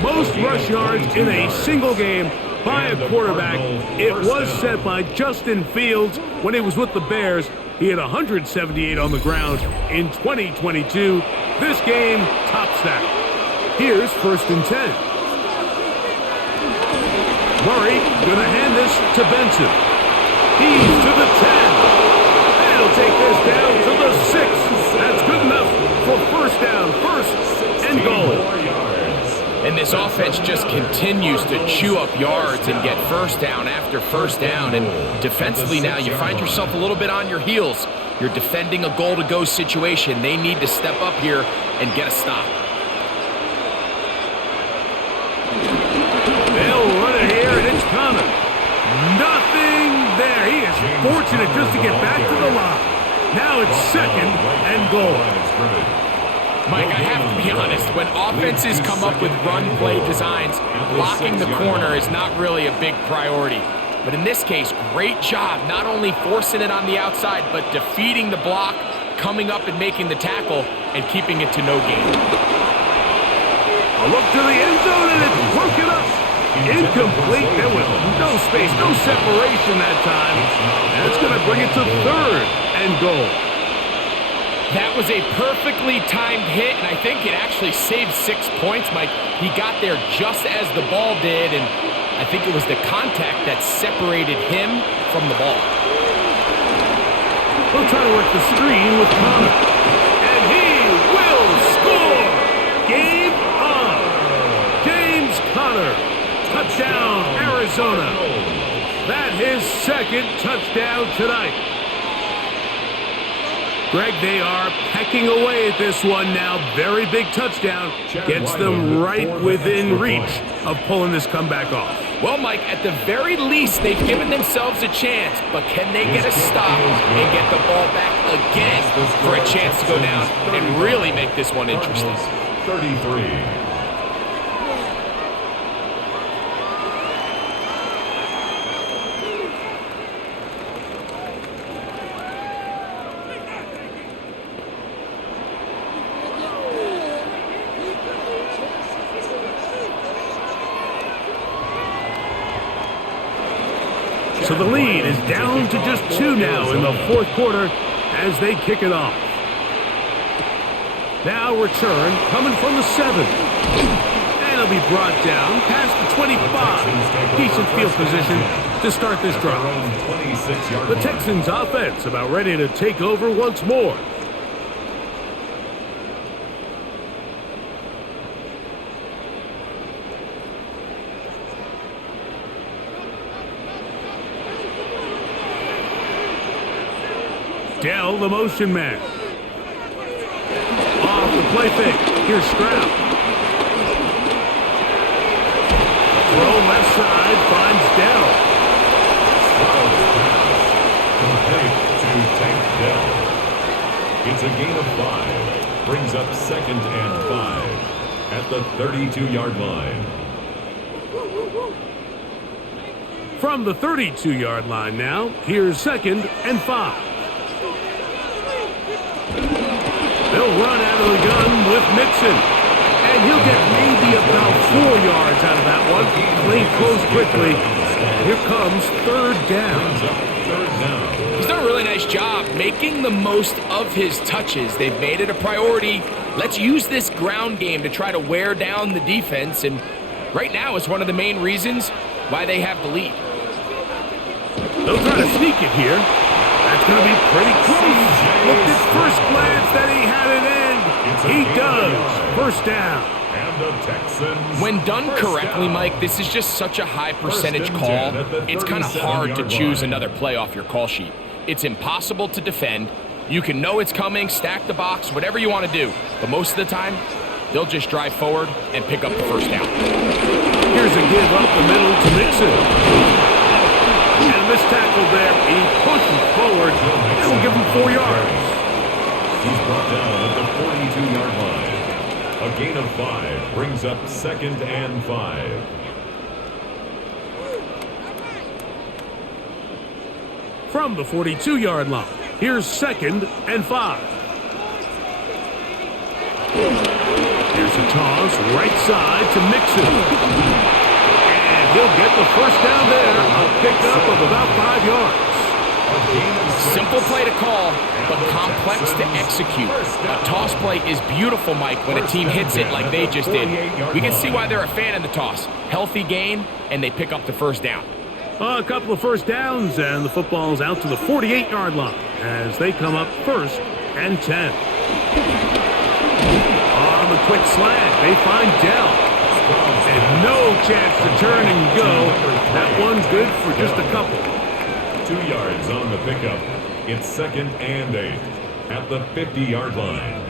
Most rush yards in a single game by a quarterback. It was set by Justin Fields when he was with the Bears. He had 178 on the ground in 2022. This game tops that. Here's 1st and 10. Murray going to hand this to Benson. He's to the 10. And he'll take this down to the 6. That's good enough for first down, 1st and goal. And this offense just continues to chew up yards and get first down after first down. And defensively now, you find yourself a little bit on your heels. You're defending a goal-to-go situation. They need to step up here and get a stop. They'll run it here, and it's coming. Nothing there. He is fortunate just to get back to the line. Now it's 2nd and goal. Mike, I have to be honest. When offenses come up with run play designs, blocking the corner is not really a big priority. But in this case, great job not only forcing it on the outside, but defeating the block, coming up and making the tackle, and keeping it to no gain. A look to the end zone, and it's broken up. Incomplete. There was no space, no separation that time. And it's going to bring it to third and goal. That was a perfectly timed hit, and I think it actually saved 6 points, Mike. He got there just as the ball did, and I think it was the contact that separated him from the ball. We'll try to work the screen with Connor. And he will score! Game on! James Conner. Touchdown, Arizona. That his second touchdown tonight. Greg, they are pecking away at this one now. Very big touchdown. Gets them right within reach of pulling this comeback off. Well, Mike, at the very least, they've given themselves a chance, but can they get a stop and get the ball back again for a chance to go down and really make this one interesting? 33. So the lead is down to just 2 now in the fourth quarter as they kick it off. Now return coming from the 7. And it'll be brought down past the 25. Decent field position to start this drive. The Texans offense about ready to take over once more. Dell, the motion man. Off the play fake. Here's Stroud. Throw left side finds Dell. Complete to Tank Dell. It's a gain of 5. Brings up 2nd and 5 at the 32-yard line. From the 32-yard line now, here's 2nd and 5. They'll run out of the gun with Mixon. And he'll get maybe about 4 yards out of that one. Played close quickly. Here comes third down. He's done a really nice job making the most of his touches. They've made it a priority. Let's use this ground game to try to wear down the defense. And right now it's one of the main reasons why they have the lead. They'll try to sneak it here. That's going to be pretty close. Looked at first glance that he had it in. He does. First down. And the Texans. When done correctly, Mike, this is just such a high percentage call. It's kind of hard to choose another play off your call sheet. It's impossible to defend. You can know it's coming, stack the box, whatever you want to do. But most of the time, they'll just drive forward and pick up the first down. Here's a give up the middle to Mixon. And this tackle there, he pushes forward. It'll give him 4 yards. He's brought down at the 42-yard line. A gain of 5 brings up 2nd and 5. From the 42-yard line, here's 2nd and 5. Here's a toss, right side to Mixon. He'll get the first down there. A pickup of about 5 yards. Simple play to call, but complex to execute. A toss play is beautiful, Mike, when a team hits it like they just did. We can see why they're a fan of the toss. Healthy gain, and they pick up the first down. A couple of first downs, and the football's out to the 48-yard line as they come up 1st and 10. On the quick slant, they find Dell. And no chance to turn and go. That one's good for just a couple. 2 yards on the pickup. It's 2nd and 8 at the 50-yard line.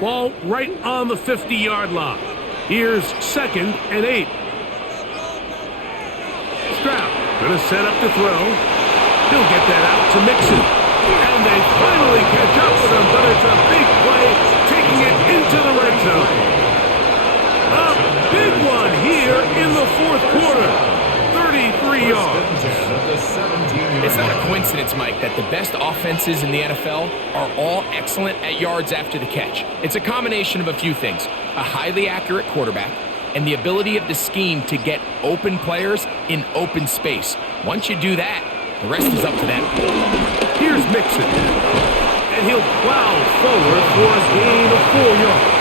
Ball right on the 50-yard line. Here's 2nd and 8. Stroud gonna set up to throw. He'll get that out to Mixon. And they finally catch up with him, but it's a big play, taking it into the red zone. A big one here in the fourth quarter. 33 yards. It's not a coincidence, Mike, that the best offenses in the NFL are all excellent at yards after the catch. It's a combination of a few things: a highly accurate quarterback and the ability of the scheme to get open players in open space. Once you do that, the rest is up to them. Here's Mixon, and he'll plow forward for a gain of 4 yards.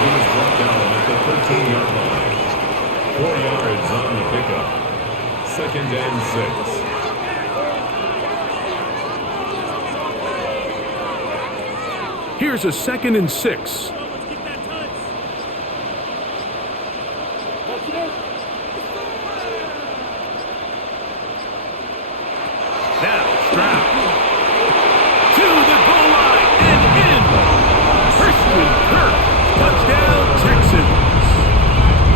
He was brought down at the 13-yard line. 4 yards on the pickup. 2nd and 6. Here's a 2nd and 6. Now Stroud to the goal line and in. Christian Kirk, touchdown Texans.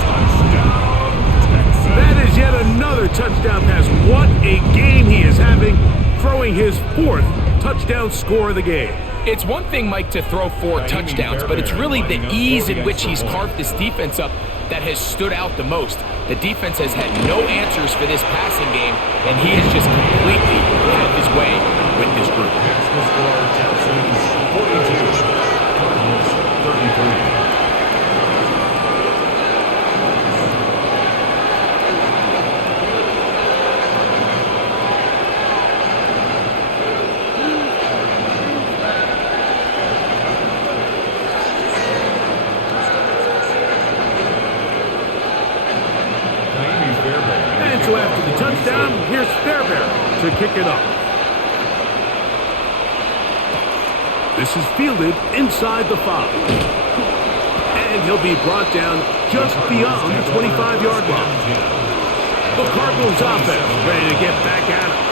Touchdown, Texans. That is yet another touchdown pass. What a game he is having, throwing his 4th touchdown score of the game. It's one thing, Mike, to throw 4 touchdowns, but it's really the ease in which he's carved this defense up that has stood out the most. The defense has had no answers for this passing game, and he has just completely had his way with this group. That's the score. Texans 42, Cardinals 33. So after the touchdown, here's Fairbairn to kick it off. This is fielded inside the 5. And he'll be brought down just beyond the 25-yard line. The Cardinals offense ready to get back at it.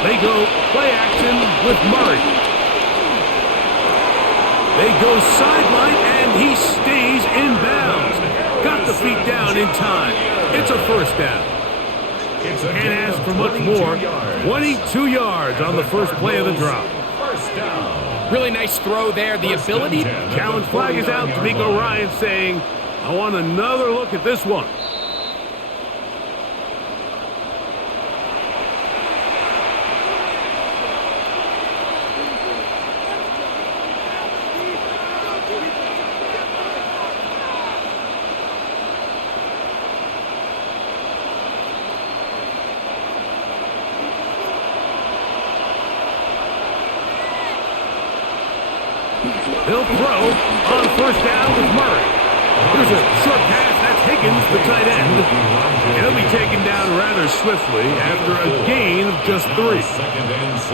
They go play action with Murray. They go sideline, and he stays in bounds. Got the feet down in time. It's a first down. Can't ask for much more. 22 yards on the first play of the drop. First down. Really nice throw there. The ability. Challenge flag is out. D'Amico Ryan saying, I want another look at this one. He'll throw on first down with Murray. There's a short pass. That's Higgins, the tight end. He'll be taken down rather swiftly after a gain of just 3. 2nd and 6.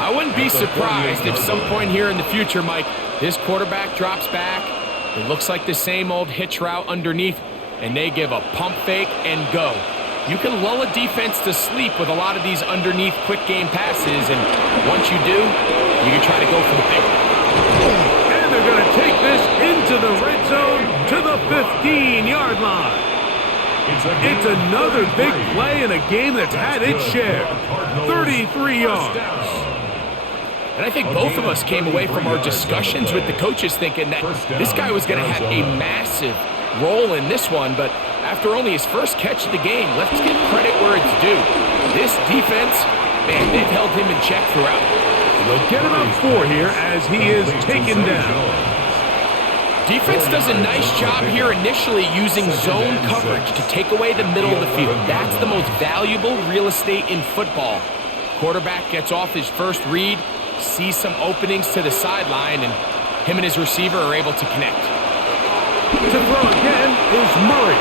I wouldn't be surprised if some point here in the future, Mike, this quarterback drops back. It looks like the same old hitch route underneath, and they give a pump fake and go. You can lull a defense to sleep with a lot of these underneath quick game passes, and once you do, you can try to go for the big one. And they're going to take this into the red zone to the 15-yard line. It's another big play in a game that's had its share. 33 yards. And I think both of us came away from our discussions with the coaches thinking that this guy was going to have a massive role in this one, but after only his first catch of the game, let's give credit where it's due. This defense, man, they've held him in check throughout. They'll get about 4 here as he is taken down. Defense does a nice job here initially using zone coverage to take away the middle of the field. That's the most valuable real estate in football. Quarterback gets off his first read, sees some openings to the sideline, and him and his receiver are able to connect. To throw again is Murray.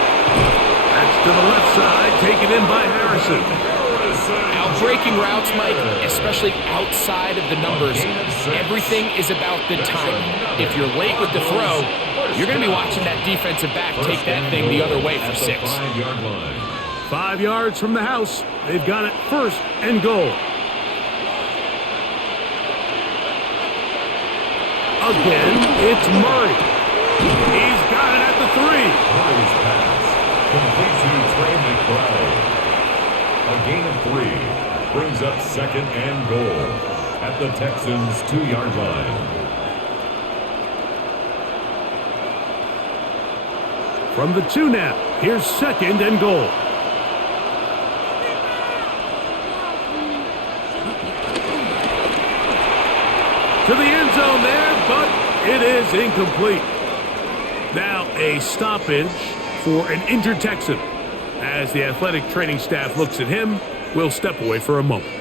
That's to the left side, taken in by Harrison. Out-breaking routes, Mike, especially outside of the numbers, everything is about the timing. If you're late with the throw, you're going to be watching that defensive back take that thing the other way for 6. 5 yards from the house. They've got it first and goal. Again, it's Murray. He's got it at the three. Murray's pass complete to Trey McBride. A gain of 3 brings up second and goal at the Texans' 2-yard line. From the 2 now, here's second and goal. To the end zone there, but it is incomplete. Now a stoppage for an injured Texan. As the athletic training staff looks at him, we'll step away for a moment.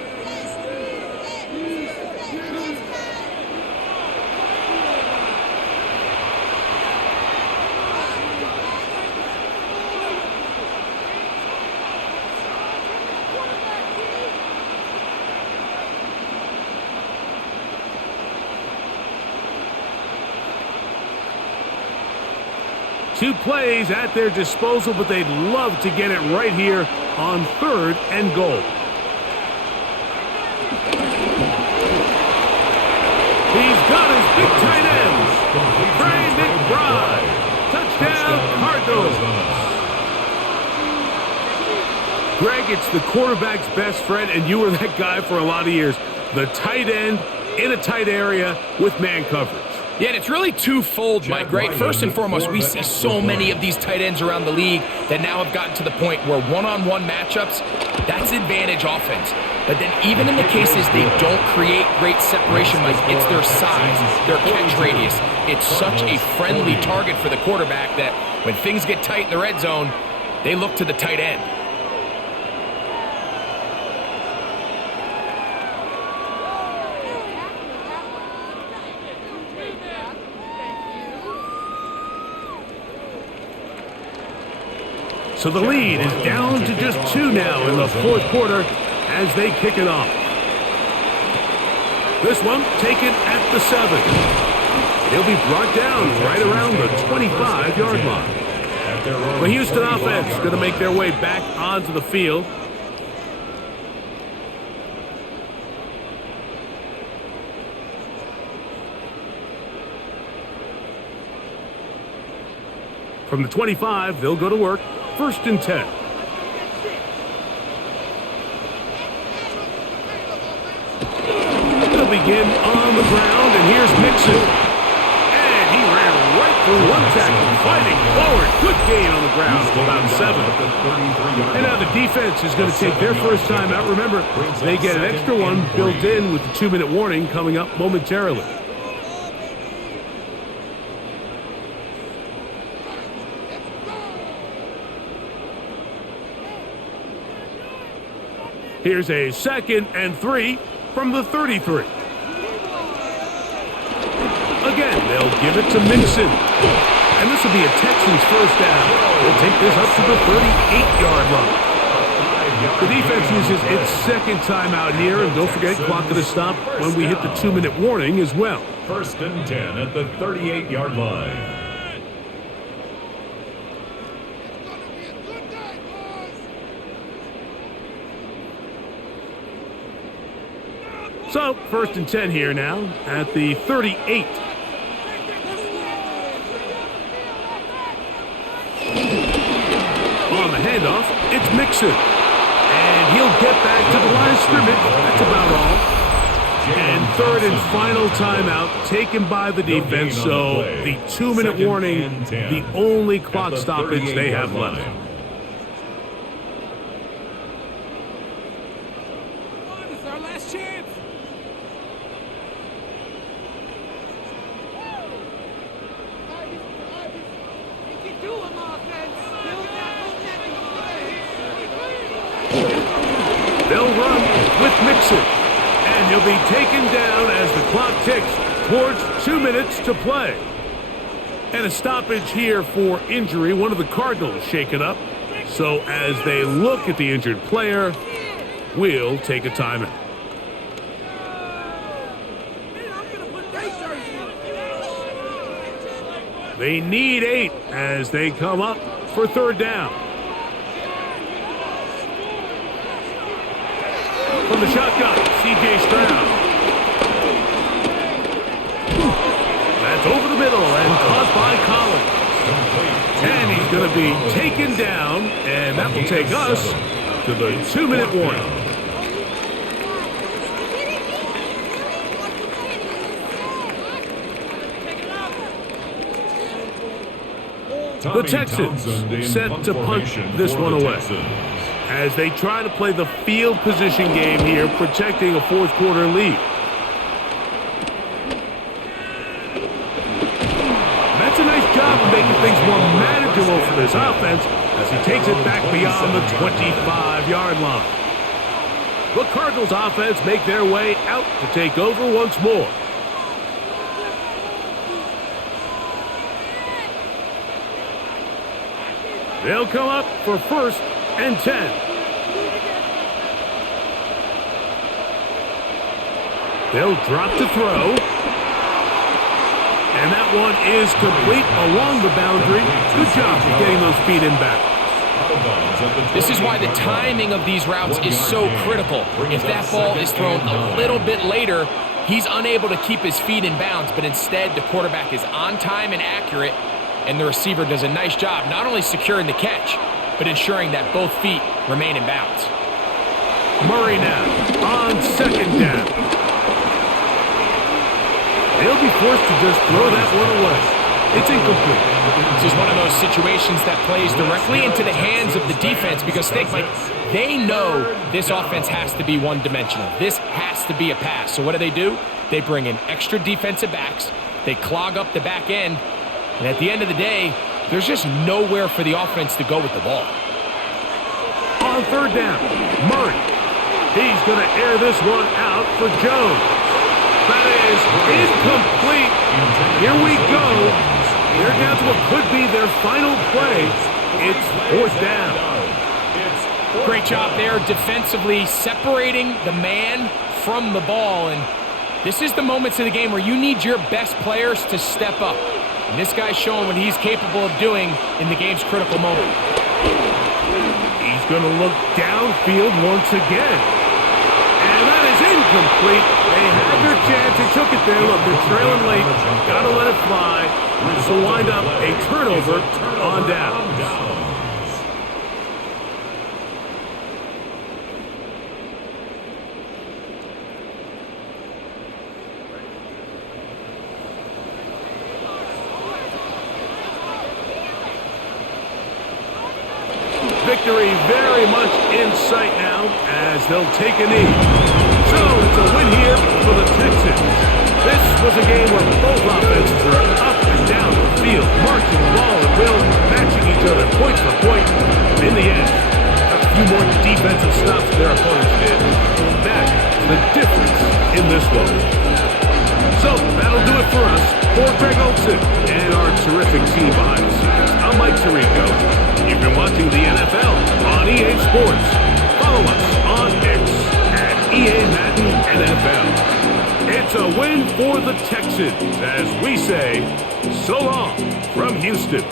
Two plays at their disposal, but they'd love to get it right here on third and goal. He's got his big tight ends. Trey McBride. Touchdown, Cardinals. Greg, it's the quarterback's best friend, and you were that guy for a lot of years. The tight end in a tight area with man coverage. Yeah, and it's really twofold, Mike, right? First and foremost, we see so many of these tight ends around the league that now have gotten to the point where one-on-one matchups, that's advantage offense. But then even in the cases they don't create great separation, Mike, it's their size, their catch radius. It's such a friendly target for the quarterback that when things get tight in the red zone, they look to the tight end. So the lead is down to just 2 now in the fourth quarter as they kick it off. This one taken at the 7. He'll be brought down right around the 25-yard line. The Houston offense going to make their way back onto the field. From the 25, they'll go to work. First and 10. They'll begin on the ground, and here's Mixon. And he ran right through one tackle, fighting forward. Good gain on the ground, about 7. And now the defense is going to take their first time out. Remember, they get an extra one built in with the 2-minute warning coming up momentarily. Here's a second and 3 from the 33. Again, they'll give it to Mixon. And this will be a Texans first down. They'll take this up to the 38-yard line. The defense uses its second timeout here, and don't forget, clock going to stop when we hit the 2-minute warning as well. First and 10 at the 38-yard line. So, first and 10 here now at the 38. On the handoff, it's Mixon. And he'll get back to the line of scrimmage. That's about all. And third and final timeout taken by the defense. So, the 2-minute warning, the only clock stoppage they have left. They'll run with Mixon, and he'll be taken down as the clock ticks towards 2 minutes to play. And a stoppage here for injury. One of the Cardinals shaken up. So as they look at the injured player, we'll take a timeout. They need 8 as they come up for third down. From the shotgun, C.J. Stroud. That's over the middle and caught by Collins. be taken down, and that will take us to the 2-minute warning. The Texans set to punch this one away as they try to play the field position game here, protecting a fourth-quarter lead. That's a nice job of making things more manageable for this offense as he takes it back beyond the 25-yard line. The Cardinals offense make their way out to take over once more. They'll come up for 1st and 10. They'll drop to throw. And that one is complete along the boundary. Good job of getting those feet in back. This is why the timing of these routes is so critical. If that ball is thrown a little bit later, he's unable to keep his feet in bounds, but instead the quarterback is on time and accurate, and the receiver does a nice job not only securing the catch, but ensuring that both feet remain in bounds. Murray now on 2nd down. They'll be forced to just throw that one away. It's incomplete. This is one of those situations that plays directly into the hands of the defense because think, Mike, they know this offense has to be one-dimensional. This has to be a pass. So what do? They bring in extra defensive backs. They clog up the back end. And at the end of the day, there's just nowhere for the offense to go with the ball. On 3rd down, Murray. He's going to air this one out for Jones. That is incomplete. Here we go. They're down to what could be their final play. It's 4th down. Great job there defensively, separating the man from the ball. And this is the moments of the game where you need your best players to step up. And this guy's showing what he's capable of doing in the game's critical moment. He's going to look downfield once again. And that is incomplete. They had their chance. They took it there. Look, they're trailing late. Got to let it fly. This will wind up a turnover on down. Victory very much in sight now as they'll take a knee. So it's a win here for the Texans. This was a game where both offenses were up and down the field, marching ball and will, matching each other point for point. In the end, a few more defensive stops than their opponents did. That's the difference in this one. So that'll do it for us. For Greg Olson and our terrific team behind the scenes, I'm Mike Tirico. You've been watching the NFL on EA Sports. Follow us on X at EA Madden NFL. It's a win for the Texans as we say so long from Houston.